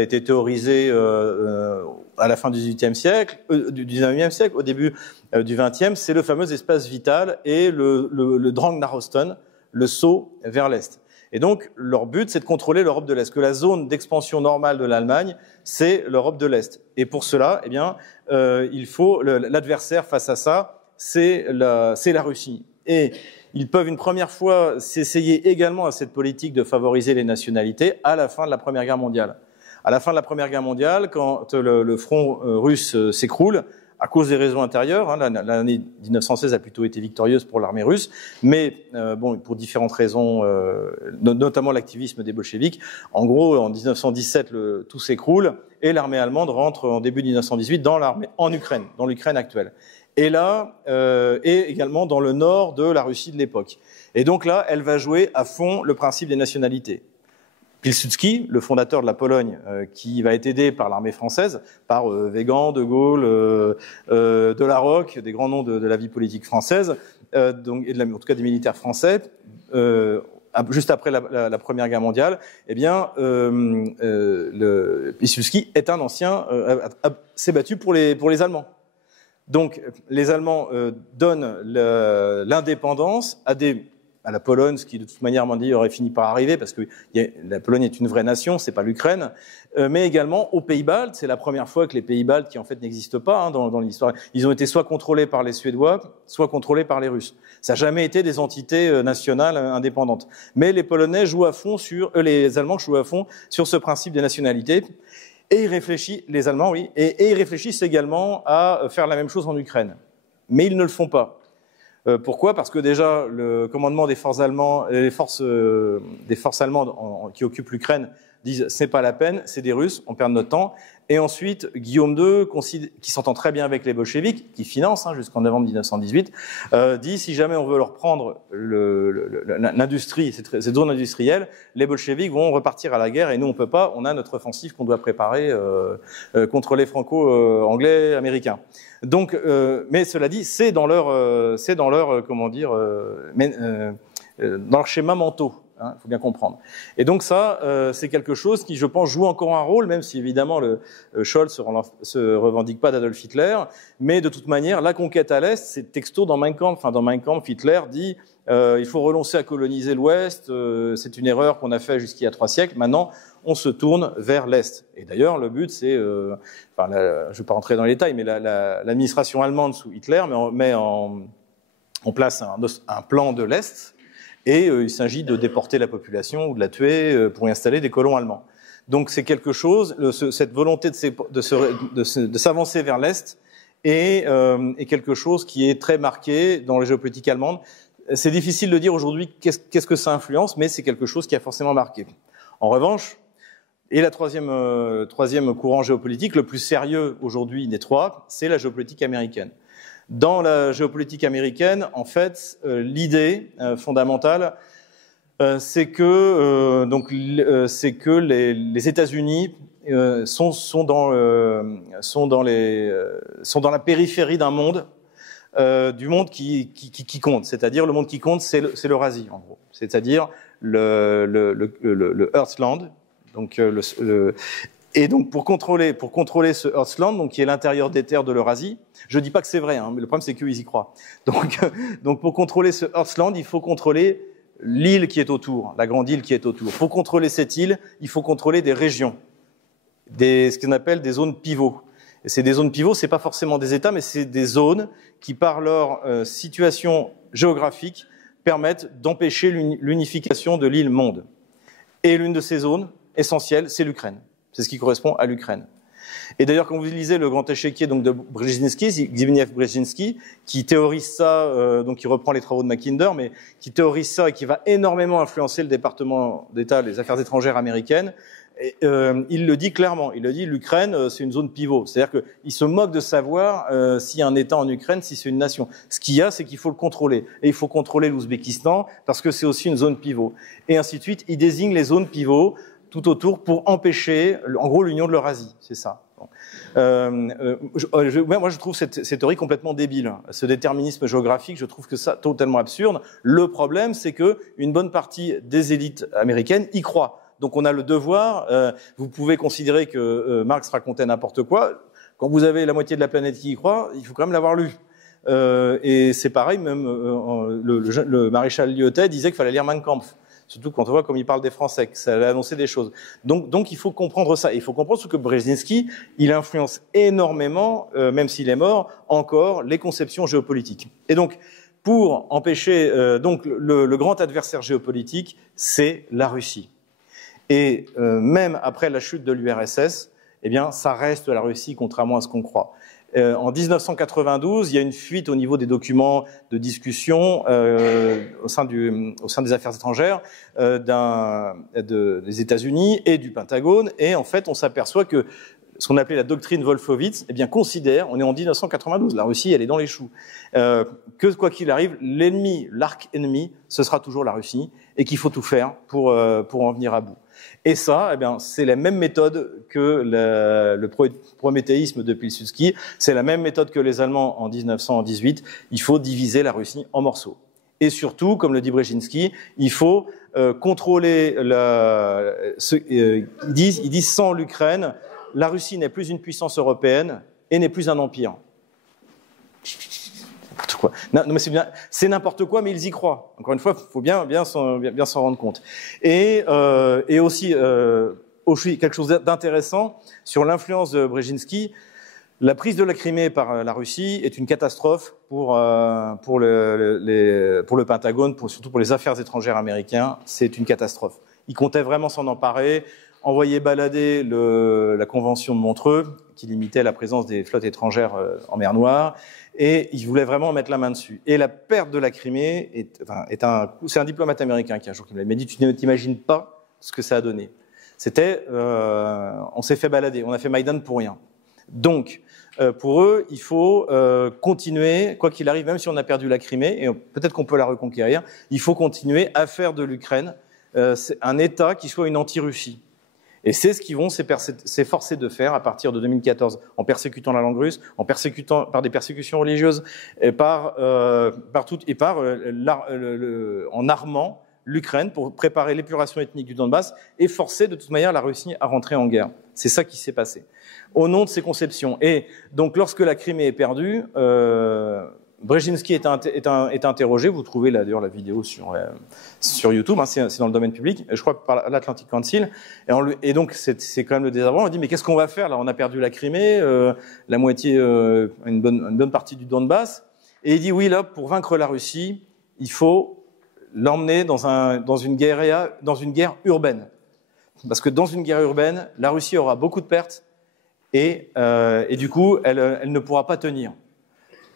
a été théorisé à la fin du XVIIIe siècle, du XIXe siècle, au début du XXe, c'est le fameux espace vital et le Drang nach Osten, le saut vers l'Est. Et donc leur but, c'est de contrôler l'Europe de l'Est, que la zone d'expansion normale de l'Allemagne, c'est l'Europe de l'Est. Et pour cela, eh bien, il faut l'adversaire face à ça, c'est la Russie. Et ils peuvent une première fois s'essayer également à cette politique de favoriser les nationalités à la fin de la Première Guerre mondiale. À la fin de la Première Guerre mondiale, quand le front russe s'écroule, à cause des raisons intérieures, hein, l'année 1916 a plutôt été victorieuse pour l'armée russe, mais bon, pour différentes raisons, notamment l'activisme des bolcheviks. En gros, en 1917, tout s'écroule et l'armée allemande rentre en début 1918 en Ukraine, dans l'Ukraine actuelle. Et là, et également dans le nord de la Russie de l'époque. Et donc là, elle va jouer à fond le principe des nationalités. Pilsudski, le fondateur de la Pologne, qui va être aidé par l'armée française, par Weygand, De Gaulle, Delarocque, des grands noms de la vie politique française, donc, et en tout cas des militaires français, juste après la Première Guerre mondiale, eh bien, Pilsudski est un ancien, s'est battu pour les Allemands. Donc, les Allemands donnent l'indépendance à la Pologne, ce qui de toute manière, aurait fini par arriver, parce que la Pologne est une vraie nation, c'est pas l'Ukraine, mais également aux Pays-Baltes. C'est la première fois que les Pays-Baltes, qui en fait n'existent pas dans l'histoire, ils ont été soit contrôlés par les Suédois, soit contrôlés par les Russes. Ça n'a jamais été des entités nationales indépendantes. Mais les Polonais jouent à fond les Allemands jouent à fond sur ce principe des nationalités. Et les Allemands, oui, et ils réfléchissent également à faire la même chose en Ukraine. Mais ils ne le font pas. Pourquoi? Parce que déjà, le commandement des forces allemandes, qui occupent l'Ukraine disent c'est pas la peine, c'est des Russes, on perd notre temps. Et ensuite, Guillaume II, qui s'entend très bien avec les bolcheviks, qui finance jusqu'en novembre 1918, dit si jamais on veut leur prendre l'industrie, cette zone industrielle, les bolcheviks vont repartir à la guerre et nous on peut pas, on a notre offensive qu'on doit préparer contre les franco-anglais américains. Donc, mais cela dit, c'est dans leur dans leur schéma mentaux. Il faut bien comprendre. Et donc ça, c'est quelque chose qui, je pense, joue encore un rôle, même si évidemment Scholz se revendique pas d'Adolf Hitler, mais de toute manière, la conquête à l'Est, c'est texto dans Mein Kampf. Dans Mein Kampf, Hitler dit il faut renoncer à coloniser l'Ouest, c'est une erreur qu'on a fait jusqu'il y a 3 siècles, maintenant on se tourne vers l'Est. Et d'ailleurs, le but, c'est, je ne vais pas rentrer dans les détails, mais l'administration allemande sous Hitler met en place un plan de l'Est, et il s'agit de déporter la population ou de la tuer pour y installer des colons allemands. Donc c'est quelque chose, cette volonté de s'avancer vers l'Est est quelque chose qui est très marqué dans la géopolitique allemande. C'est difficile de dire aujourd'hui qu'est-ce que ça influence, mais c'est quelque chose qui a forcément marqué. En revanche, et la troisième courant géopolitique, le plus sérieux aujourd'hui des trois, c'est la géopolitique américaine. Dans la géopolitique américaine, en fait, l'idée fondamentale, c'est que les États-Unis sont dans la périphérie d'un monde, du monde qui compte. C'est-à-dire le monde qui compte, c'est l'Eurasie, en gros. C'est-à-dire le Earthland. Donc, et donc pour contrôler ce Earthland, donc qui est l'intérieur des terres de l'Eurasie, je dis pas que c'est vrai, hein, mais le problème c'est qu'eux ils y croient. Donc pour contrôler ce Earthland, il faut contrôler l'île qui est autour, la grande île qui est autour. Pour contrôler cette île, il faut contrôler des régions, ce qu'on appelle des zones pivots. Et c'est des zones pivots, c'est pas forcément des États, mais c'est des zones qui, par leur situation géographique, permettent d'empêcher l'unification de l'île monde. Et l'une de ces zones essentielle, c'est l'Ukraine. C'est ce qui correspond à l'Ukraine. Et d'ailleurs, quand vous lisez le grand échiquier donc de Brzezinski, Zbigniew Brzezinski, qui théorise ça, donc qui reprend les travaux de Mackinder, mais qui théorise ça et qui va énormément influencer le département d'État, les affaires étrangères américaines, il le dit clairement. Il le dit, l'Ukraine, c'est une zone pivot. C'est-à-dire qu'il se moque de savoir s'il y a un État en Ukraine, si c'est une nation. Ce qu'il y a, c'est qu'il faut le contrôler. Et il faut contrôler l'Ouzbékistan parce que c'est aussi une zone pivot. Et ainsi de suite. Il désigne les zones pivots tout autour pour empêcher, en gros, l'union de l'Eurasie. C'est ça. Moi, je trouve cette théorie complètement débile. Ce déterminisme géographique, je trouve que ça totalement absurde. Le problème, c'est que une bonne partie des élites américaines y croient. Donc, on a le devoir. Vous pouvez considérer que Marx racontait n'importe quoi. Quand vous avez la moitié de la planète qui y croit, il faut quand même l'avoir lu. Et c'est pareil, même le maréchal Lyautey disait qu'il fallait lire Mein Kampf. Surtout quand on voit comme il parle des Français, que ça allait annoncer des choses. Donc il faut comprendre ça. Il faut comprendre ce que Brzezinski, il influence énormément, même s'il est mort, encore les conceptions géopolitiques. Et donc, pour empêcher, donc le grand adversaire géopolitique, c'est la Russie. Et même après la chute de l'URSS, eh bien, ça reste la Russie, contrairement à ce qu'on croit. En 1992, il y a une fuite au niveau des documents de discussion au sein des affaires étrangères des États-Unis et du Pentagone. Et en fait, on s'aperçoit que ce qu'on appelait la doctrine Wolfowitz, eh bien, considère, on est en 1992, la Russie, elle est dans les choux, que quoi qu'il arrive, l'ennemi, l'arc ennemi, ce sera toujours la Russie, et qu'il faut tout faire pour en venir à bout. Et ça, eh bien, c'est la même méthode que le prométhéisme de Pilsudski, c'est la même méthode que les Allemands en 1918. Il faut diviser la Russie en morceaux. Et surtout, comme le dit Brzezinski, il faut contrôler ils disent sans l'Ukraine, la Russie n'est plus une puissance européenne et n'est plus un empire. N'importe quoi. Non, mais c'est n'importe quoi, mais ils y croient. Encore une fois, il faut bien s'en rendre compte. Et aussi quelque chose d'intéressant sur l'influence de Brzezinski. La prise de la Crimée par la Russie est une catastrophe pour le Pentagone, surtout pour les affaires étrangères américains. C'est une catastrophe. Ils comptaient vraiment s'en emparer, envoyer balader la Convention de Montreux, qui limitait la présence des flottes étrangères en mer Noire, et ils voulaient vraiment mettre la main dessus. Et la perte de la Crimée c'est un diplomate américain qui un jour m'a dit, tu ne t'imagines pas ce que ça a donné. C'était, on s'est fait balader, on a fait Maïdan pour rien. Donc, pour eux, il faut continuer, quoi qu'il arrive, même si on a perdu la Crimée, et peut-être qu'on peut la reconquérir, il faut continuer à faire de l'Ukraine un État qui soit une anti-Russie. Et c'est ce qu'ils vont s'efforcer de faire à partir de 2014, en persécutant la langue russe, par des persécutions religieuses, et en armant l'Ukraine pour préparer l'épuration ethnique du Donbass et forcer de toute manière la Russie à rentrer en guerre. C'est ça qui s'est passé, au nom de ces conceptions. Et donc lorsque la Crimée est perdue, Brzezinski est interrogé, vous trouvez d'ailleurs la vidéo sur YouTube, hein, c'est dans le domaine public, je crois par l'Atlantic Council, et donc c'est quand même le désarroi. On dit mais qu'est-ce qu'on va faire là? On a perdu la Crimée, la moitié, une bonne partie du Donbass, et il dit oui là pour vaincre la Russie, il faut l'emmener dans une guerre urbaine. Parce que dans une guerre urbaine, la Russie aura beaucoup de pertes et du coup, elle ne pourra pas tenir.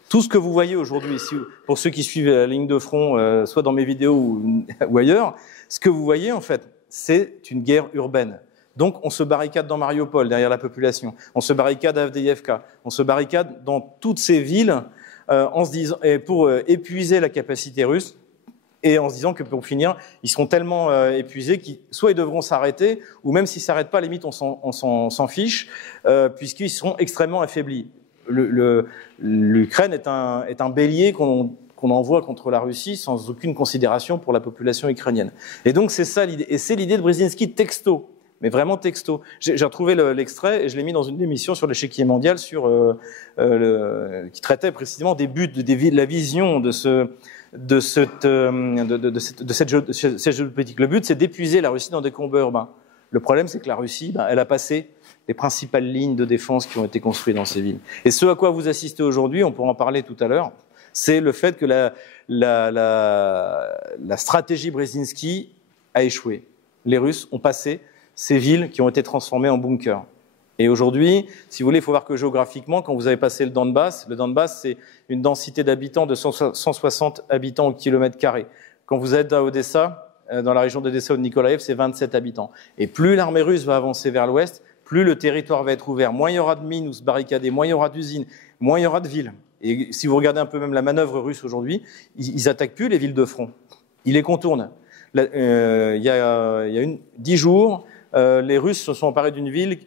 Tout ce que vous voyez aujourd'hui, pour ceux qui suivent la ligne de front, soit dans mes vidéos ou ailleurs, ce que vous voyez en fait, c'est une guerre urbaine. Donc on se barricade dans Mariupol, derrière la population, on se barricade à Avdiivka, on se barricade dans toutes ces villes en se disant, pour épuiser la capacité russe, et en se disant que pour finir, ils seront tellement épuisés qu'ils soit ils devront s'arrêter, ou même s'ils ne s'arrêtent pas, à la limite on s'en fiche, puisqu'ils seront extrêmement affaiblis. L'Ukraine est un bélier qu'on envoie contre la Russie sans aucune considération pour la population ukrainienne. Et donc c'est ça l'idée. Et c'est l'idée de Brzezinski texto, mais vraiment texto. J'ai retrouvé l'extrait et je l'ai mis dans une émission sur l'échiquier mondial qui traitait précisément des buts, de la vision de cette géopolitique. Le but, c'est d'épuiser la Russie dans des combats urbains. Le problème, c'est que la Russie, elle a passé les principales lignes de défense qui ont été construites dans ces villes. Et ce à quoi vous assistez aujourd'hui, on pourra en parler tout à l'heure, c'est le fait que la stratégie Brzezinski a échoué. Les Russes ont passé ces villes qui ont été transformées en bunkers. Et aujourd'hui, si vous voulez, il faut voir que géographiquement, quand vous avez passé le Donbass, c'est une densité d'habitants de 160 habitants au kilomètre carré. Quand vous êtes à Odessa, dans la région d'Odessa ou de Nikolaïev, c'est 27 habitants. Et plus l'armée russe va avancer vers l'ouest, plus le territoire va être ouvert, moins il y aura de mines ou se barricader, moins il y aura d'usines, moins il y aura de villes. Et si vous regardez un peu même la manœuvre russe aujourd'hui, ils attaquent plus les villes de front, ils les contournent. Il y a 10 jours, les Russes se sont emparés d'une ville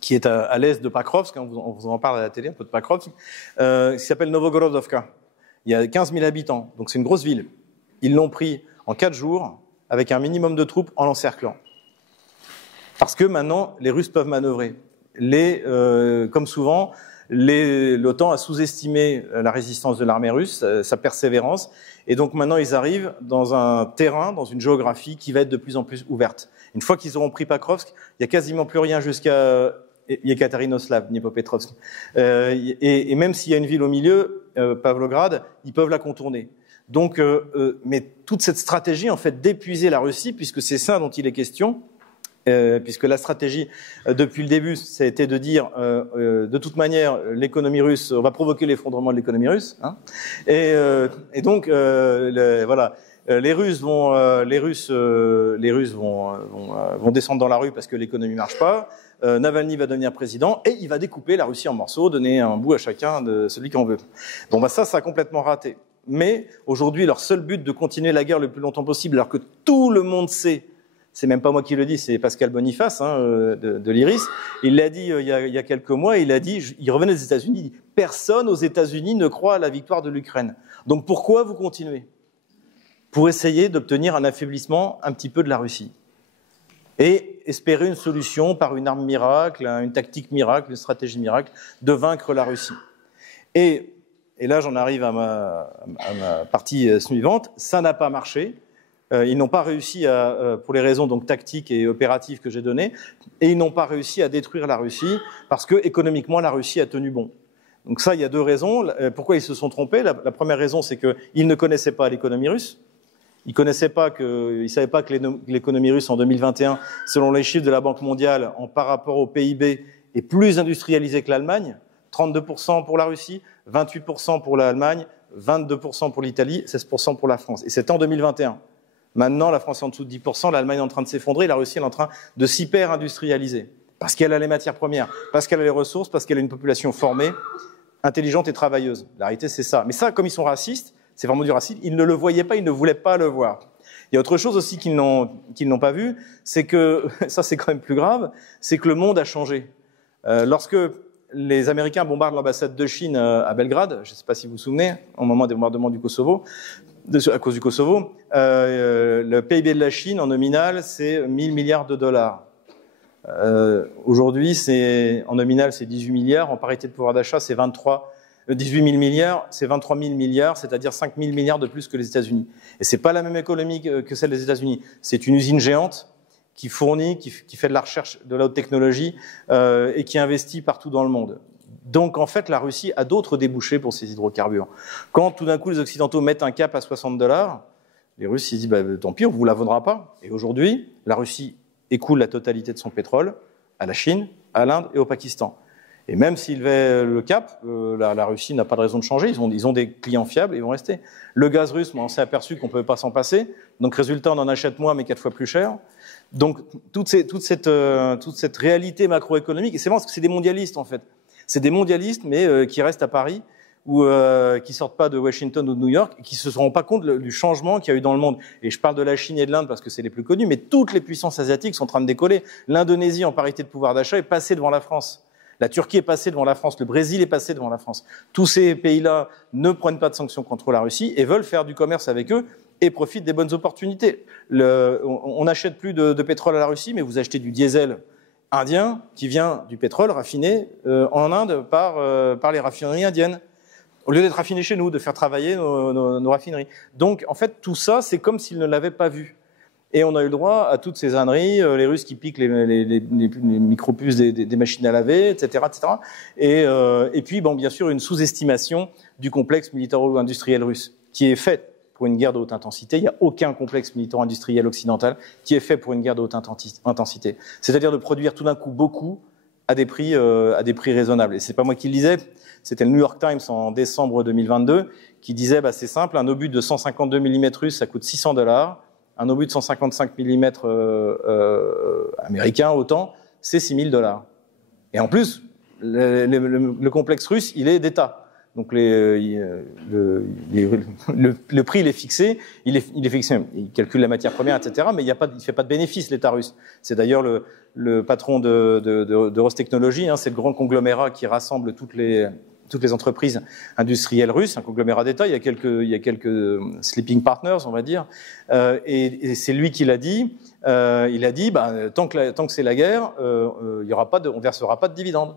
qui est à l'est de Pakrovsk, on vous en parle à la télé un peu de Pakrovsk, qui s'appelle Novogorodovka. Il y a 15 000 habitants, donc c'est une grosse ville. Ils l'ont pris en 4 jours avec un minimum de troupes en l'encerclant. Parce que maintenant, les Russes peuvent manœuvrer. Comme souvent, l'OTAN a sous-estimé la résistance de l'armée russe, sa persévérance, et donc maintenant ils arrivent dans un terrain, dans une géographie qui va être de plus en plus ouverte. Une fois qu'ils auront pris Pakrovsk, il n'y a quasiment plus rien jusqu'à Yekaterinoslav, Dnipropetrovsk. Et même s'il y a une ville au milieu, Pavlograd, ils peuvent la contourner. Donc, mais toute cette stratégie, en fait, d'épuiser la Russie, puisque c'est ça dont il est question, puisque la stratégie, depuis le début, ça a été de dire, de toute manière, l'économie russe, on va provoquer l'effondrement de l'économie russe, hein, et donc, voilà, les Russes vont descendre dans la rue parce que l'économie marche pas. Navalny va devenir président et il va découper la Russie en morceaux, donner un bout à chacun de celui qu'on veut. Bon, ça a complètement raté. Mais aujourd'hui, leur seul but de continuer la guerre le plus longtemps possible, alors que tout le monde sait, c'est même pas moi qui le dis, c'est Pascal Boniface de l'IRIS, il l'a dit il y a quelques mois, il revenait des États-Unis, il dit « Personne aux États-Unis ne croit à la victoire de l'Ukraine. Donc pourquoi vous continuez ?» Pour essayer d'obtenir un affaiblissement un petit peu de la Russie. Et espérer une solution par une arme miracle, une tactique miracle, une stratégie miracle, de vaincre la Russie. Et là, j'en arrive à ma partie suivante, ça n'a pas marché. Ils n'ont pas réussi pour les raisons donc tactiques et opératives que j'ai données, et ils n'ont pas réussi à détruire la Russie parce que économiquement la Russie a tenu bon. Donc ça, il y a 2 raisons. Pourquoi ils se sont trompés ? La première raison, c'est qu'ils ne connaissaient pas l'économie russe. Ils savaient pas que l'économie russe en 2021, selon les chiffres de la Banque mondiale, par rapport au PIB, est plus industrialisée que l'Allemagne. 32% pour la Russie, 28% pour l'Allemagne, 22% pour l'Italie, 16% pour la France. Et c'était en 2021. Maintenant, la France est en dessous de 10%, l'Allemagne est en train de s'effondrer, la Russie est en train de s'hyper-industrialiser. Parce qu'elle a les matières premières, parce qu'elle a les ressources, parce qu'elle a une population formée, intelligente et travailleuse. La réalité, c'est ça. Mais ça, comme ils sont racistes, c'est vraiment du racisme, ils ne le voyaient pas, ils ne voulaient pas le voir. Il y a autre chose aussi qu'ils n'ont pas vu, c'est que, ça c'est quand même plus grave, c'est que le monde a changé. Lorsque les Américains bombardent l'ambassade de Chine à Belgrade, je ne sais pas si vous vous souvenez, au moment des bombardements du Kosovo, à cause du Kosovo, le PIB de la Chine en nominal, c'est 1 000 milliards de dollars. Aujourd'hui, en nominal, c'est 18 milliards, en parité de pouvoir d'achat, c'est 18 000 milliards, c'est 23 000 milliards, c'est-à-dire 5 000 milliards de plus que les États-Unis. Et c'est pas la même économie que celle des États-Unis. C'est une usine géante qui fournit, qui fait de la recherche, de la haute technologie et qui investit partout dans le monde. Donc, en fait, la Russie a d'autres débouchés pour ses hydrocarbures. Quand, tout d'un coup, les Occidentaux mettent un cap à $60, Les Russes, ils disent, bah, tant pis, on ne vous la vendra pas. Et aujourd'hui, la Russie écoule la totalité de son pétrole à la Chine, à l'Inde et au Pakistan. Et même s'ils levaient le cap, la Russie n'a pas de raison de changer. Ils ont des clients fiables et ils vont rester. Le gaz russe, on s'est aperçu qu'on ne pouvait pas s'en passer. Donc, résultat, on en achète moins, mais 4 fois plus cher. Donc, toute cette réalité macroéconomique, et c'est vraiment parce que c'est des mondialistes, en fait. C'est des mondialistes, mais qui restent à Paris, ou qui sortent pas de Washington ou de New York, et qui se rendent pas compte du changement qu'il y a eu dans le monde. Et je parle de la Chine et de l'Inde parce que c'est les plus connus, mais toutes les puissances asiatiques sont en train de décoller. L'Indonésie, en parité de pouvoir d'achat, est passée devant la France. La Turquie est passée devant la France. Le Brésil est passé devant la France. Tous ces pays-là ne prennent pas de sanctions contre la Russie et veulent faire du commerce avec eux et profitent des bonnes opportunités. On n'achète plus de pétrole à la Russie, mais vous achetez du diesel indien qui vient du pétrole raffiné en Inde par les raffineries indiennes, au lieu d'être raffiné chez nous, de faire travailler nos raffineries. Donc, en fait, tout ça, c'est comme s'ils ne l'avaient pas vu. Et on a eu le droit à toutes ces âneries, les Russes qui piquent les micro-puces des machines à laver, etc., etc. Et puis, bon, bien sûr, une sous-estimation du complexe militaro-industriel russe, qui est fait pour une guerre de haute intensité. Il n'y a aucun complexe militaro-industriel occidental qui est fait pour une guerre de haute intensité. C'est-à-dire de produire tout d'un coup beaucoup à des prix raisonnables. Et c'est pas moi qui le disais, c'était le New York Times en décembre 2022 qui disait, bah, c'est simple, un obus de 152 mm russe, ça coûte $600. Un obus de 155 mm américain, autant, c'est $6 000. Et en plus, le complexe russe, il est d'État. Donc le prix, il est fixé, il est fixé, il calcule la matière première, etc. Mais il ne fait pas de bénéfice, l'État russe. C'est d'ailleurs le patron de Rostechnology, hein, c'est le grand conglomérat qui rassemble toutes les entreprises industrielles russes, un conglomérat d'État. Il y a quelques sleeping partners, on va dire, et c'est lui qui l'a dit. Il a dit, bah, tant que c'est la guerre, on versera pas de dividendes.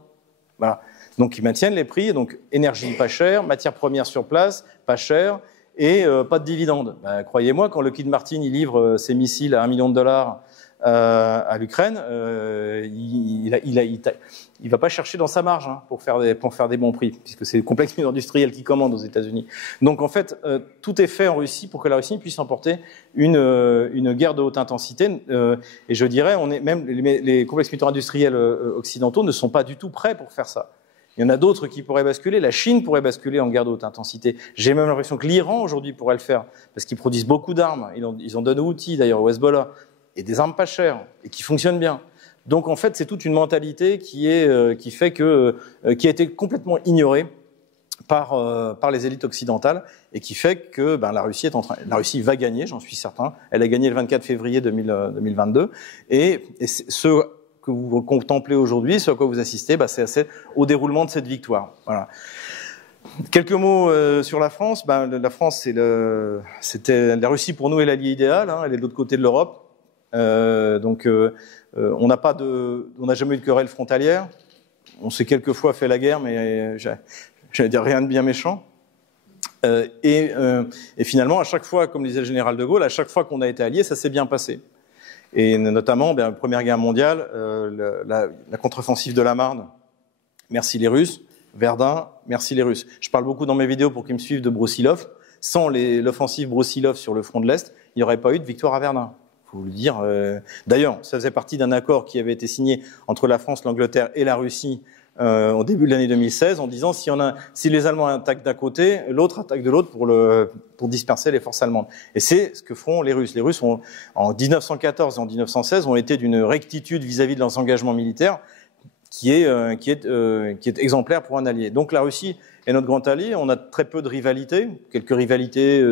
Voilà. Donc ils maintiennent les prix, donc énergie pas chère, matières premières sur place pas chères et pas de dividendes. Bah, croyez-moi, quand Lockheed Martin il livre ses missiles à $1 million à l'Ukraine, il va pas chercher dans sa marge hein, pour faire des bons prix, puisque c'est le complexe industriel qui commande aux États-Unis. Donc en fait, tout est fait en Russie pour que la Russie puisse emporter une guerre de haute intensité. Et je dirais, même les complexes militaires industriels occidentaux ne sont pas du tout prêts pour faire ça. Il y en a d'autres qui pourraient basculer. La Chine pourrait basculer en guerre de haute intensité. J'ai même l'impression que l'Iran aujourd'hui pourrait le faire, parce qu'ils produisent beaucoup d'armes. Ils en donnent outils d'ailleurs au Hezbollah, et des armes pas chères et qui fonctionnent bien. Donc en fait, c'est toute une mentalité qui a été complètement ignorée par les élites occidentales et qui fait que la Russie va gagner, j'en suis certain. Elle a gagné le 24 février 2022 et ce que vous contemplez aujourd'hui, ce à quoi vous assistez, c'est au déroulement de cette victoire. Voilà. Quelques mots sur la France. La France, la Russie pour nous est l'allié idéal. Hein, elle est de l'autre côté de l'Europe. On n'a jamais eu de querelle frontalière. On s'est quelquefois fait la guerre, mais j'allais dire rien de bien méchant. Et finalement, à chaque fois, comme disait le général de Gaulle, à chaque fois qu'on a été alliés, ça s'est bien passé. Et notamment, Première Guerre mondiale, la contre-offensive de la Marne, merci les Russes. Verdun, merci les Russes. Je parle beaucoup dans mes vidéos pour qu'ils me suivent de Broussilov. Sans l'offensive Broussilov sur le front de l'Est, il n'y aurait pas eu de victoire à Verdun. Faut le dire. D'ailleurs, ça faisait partie d'un accord qui avait été signé entre la France, l'Angleterre et la Russie au début de l'année 2016, en disant si les Allemands attaquent d'un côté, l'autre attaque de l'autre pour disperser les forces allemandes. Et c'est ce que feront les Russes. Les Russes, en 1914 et en 1916, ont été d'une rectitude vis-à-vis de leurs engagements militaires qui est exemplaire pour un allié. Donc la Russie est notre grand allié. On a très peu de rivalités, quelques rivalités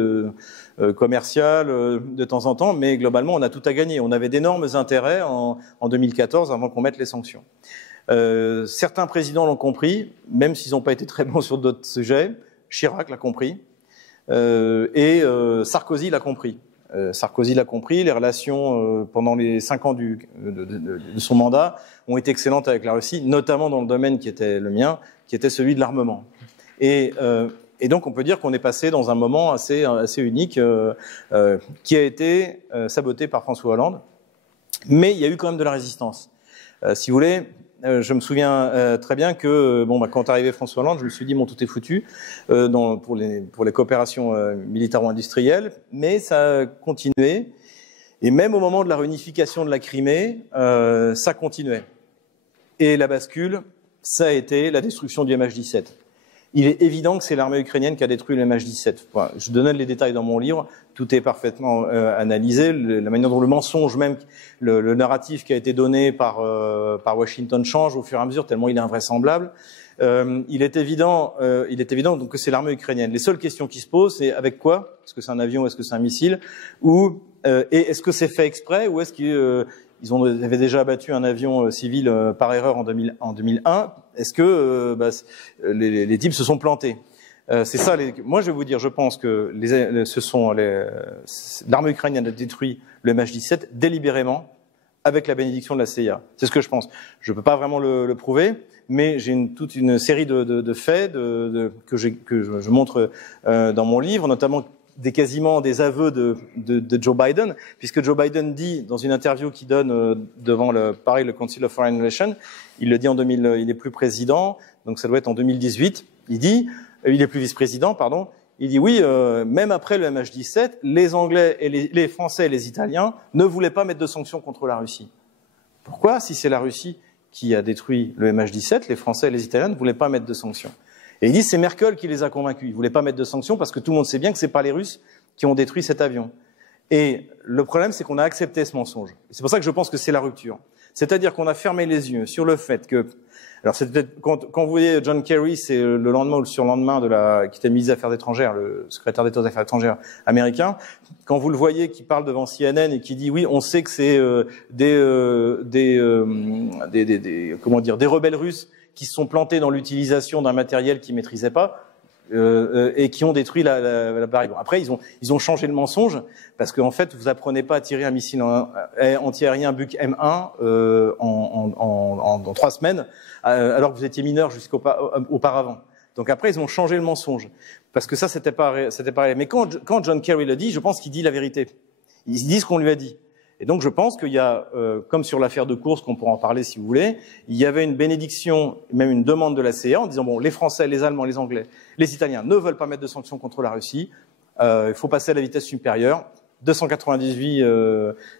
commerciales de temps en temps, mais globalement on a tout à gagner. On avait d'énormes intérêts en 2014 avant qu'on mette les sanctions. Certains présidents l'ont compris, même s'ils n'ont pas été très bons sur d'autres sujets. Chirac l'a compris et Sarkozy l'a compris. Sarkozy l'a compris, les relations pendant les 5 ans de son mandat ont été excellentes avec la Russie, notamment dans le domaine qui était le mien, qui était celui de l'armement. Et donc on peut dire qu'on est passé dans un moment assez unique qui a été saboté par François Hollande, mais il y a eu quand même de la résistance. Si vous voulez, je me souviens très bien que quand arrivé François Hollande, je me suis dit tout est foutu pour les coopérations militaro-industrielles, mais ça a continué. Et même au moment de la réunification de la Crimée, ça continuait. Et la bascule, ça a été la destruction du MH17. Il est évident que c'est l'armée ukrainienne qui a détruit le MH17. Je donne les détails dans mon livre, tout est parfaitement analysé, la manière dont le mensonge même, le narratif qui a été donné par Washington change au fur et à mesure, tellement il est invraisemblable. Il est évident donc que c'est l'armée ukrainienne. Les seules questions qui se posent, c'est avec quoi? Est-ce que c'est un avion, est-ce que c'est un missile? Et est-ce que c'est fait exprès, ou est-ce qu'ils avaient déjà abattu un avion civil par erreur en 2001? Est-ce que les types se sont plantés? C'est ça. Moi, je vais vous dire, je pense que l'armée ukrainienne a détruit le MH17 délibérément avec la bénédiction de la CIA. C'est ce que je pense. Je ne peux pas vraiment le prouver, mais j'ai toute une série de faits que je montre dans mon livre, notamment quasiment des aveux de Joe Biden, puisque Joe Biden dit dans une interview qu'il donne devant le Council of Foreign Relations, il le dit en 2000, il est plus président, donc ça doit être en 2018, il est plus vice-président, pardon, il dit oui, même après le MH17, les Anglais et les Français et les Italiens ne voulaient pas mettre de sanctions contre la Russie. Pourquoi? Si c'est la Russie qui a détruit le MH17, les Français et les Italiens ne voulaient pas mettre de sanctions. Et ils disent c'est Merkel qui les a convaincus. Ils ne voulaient pas mettre de sanctions parce que tout le monde sait bien que ce n'est pas les Russes qui ont détruit cet avion. Et le problème, c'est qu'on a accepté ce mensonge. C'est pour ça que je pense que c'est la rupture. C'est-à-dire qu'on a fermé les yeux sur le fait que... Alors, c'est peut-être quand vous voyez John Kerry, c'est le lendemain ou le surlendemain qui était ministre des Affaires étrangères, le secrétaire d'État aux Affaires étrangères américain. Quand vous le voyez qui parle devant CNN et qui dit oui, on sait que c'est des rebelles russes qui se sont plantés dans l'utilisation d'un matériel qu'ils maîtrisaient pas et qui ont détruit la barrière. Bon, après, ils ont changé le mensonge parce qu'en fait, vous apprenez pas à tirer un missile antiaérien Buk M1 en 3 semaines, alors que vous étiez mineur jusqu'auparavant. Donc après, ils ont changé le mensonge parce que ça, c'était pas réel. Mais quand John Kerry le dit, je pense qu'il dit la vérité. Il dit ce qu'on lui a dit. Et donc je pense qu'il y a, comme sur l'affaire de Kursk, qu'on pourra en parler si vous voulez, il y avait une bénédiction, même une demande de la CIA en disant bon, les Français, les Allemands, les Anglais, les Italiens ne veulent pas mettre de sanctions contre la Russie, il faut passer à la vitesse supérieure. 298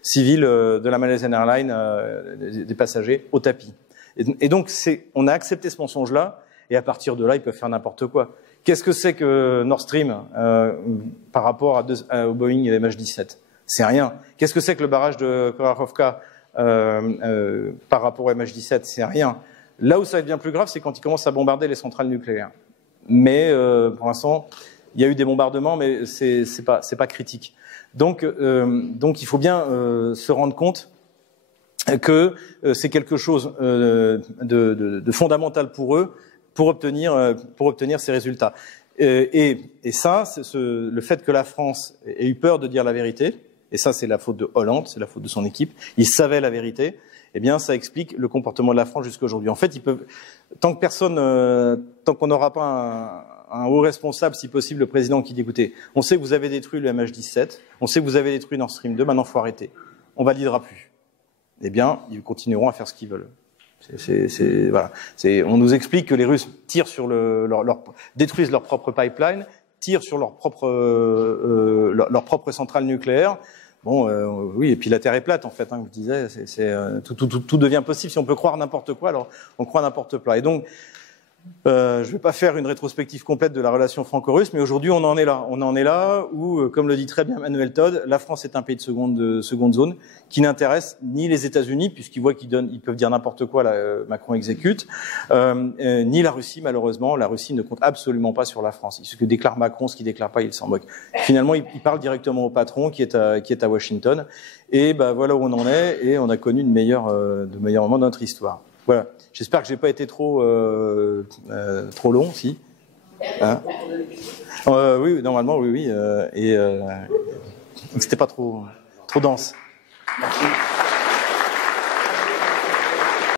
civils de la Malaysian Airlines, des passagers, au tapis. Et donc on a accepté ce mensonge-là, et à partir de là, ils peuvent faire n'importe quoi. Qu'est-ce que c'est que Nord Stream par rapport au Boeing et MH17? C'est rien. Qu'est-ce que c'est que le barrage de Kharkovka par rapport au MH17? C'est rien. Là où ça devient plus grave, c'est quand ils commencent à bombarder les centrales nucléaires. Mais pour l'instant, il y a eu des bombardements, mais c'est pas critique. Donc il faut bien se rendre compte que c'est quelque chose de fondamental pour eux pour obtenir ces résultats. Et ça, le fait que la France ait eu peur de dire la vérité, et ça c'est la faute de Hollande, c'est la faute de son équipe, ils savaient la vérité, eh bien ça explique le comportement de la France jusqu'à aujourd'hui. En fait, tant qu'on n'aura pas un haut responsable, si possible le président qui dit écoutez, on sait que vous avez détruit le MH17, on sait que vous avez détruit Nord Stream 2, maintenant il faut arrêter, on validera plus. Eh bien, ils continueront à faire ce qu'ils veulent. Voilà. On nous explique que les Russes tirent sur détruisent leur propre pipeline, tirent sur leur propre centrale nucléaire. Bon, oui, et puis la Terre est plate en fait. Je vous disais, tout devient possible si on peut croire n'importe quoi. Alors, on croit n'importe quoi. Et donc, je ne vais pas faire une rétrospective complète de la relation franco-russe, mais aujourd'hui on en est là. On en est là où, comme le dit très bien Manuel Todd, la France est un pays de seconde zone qui n'intéresse ni les États-Unis, puisqu'ils voient ils peuvent dire n'importe quoi, Macron exécute, ni la Russie malheureusement. La Russie ne compte absolument pas sur la France. Ce que déclare Macron, ce qu'il déclare pas, il s'en moque. Finalement, il parle directement au patron qui est à Washington. Et voilà où on en est, et on a connu de meilleurs moments de notre histoire. Voilà. J'espère que j'ai pas été trop long, si. Hein oui, normalement, oui. C'était pas trop dense. Merci.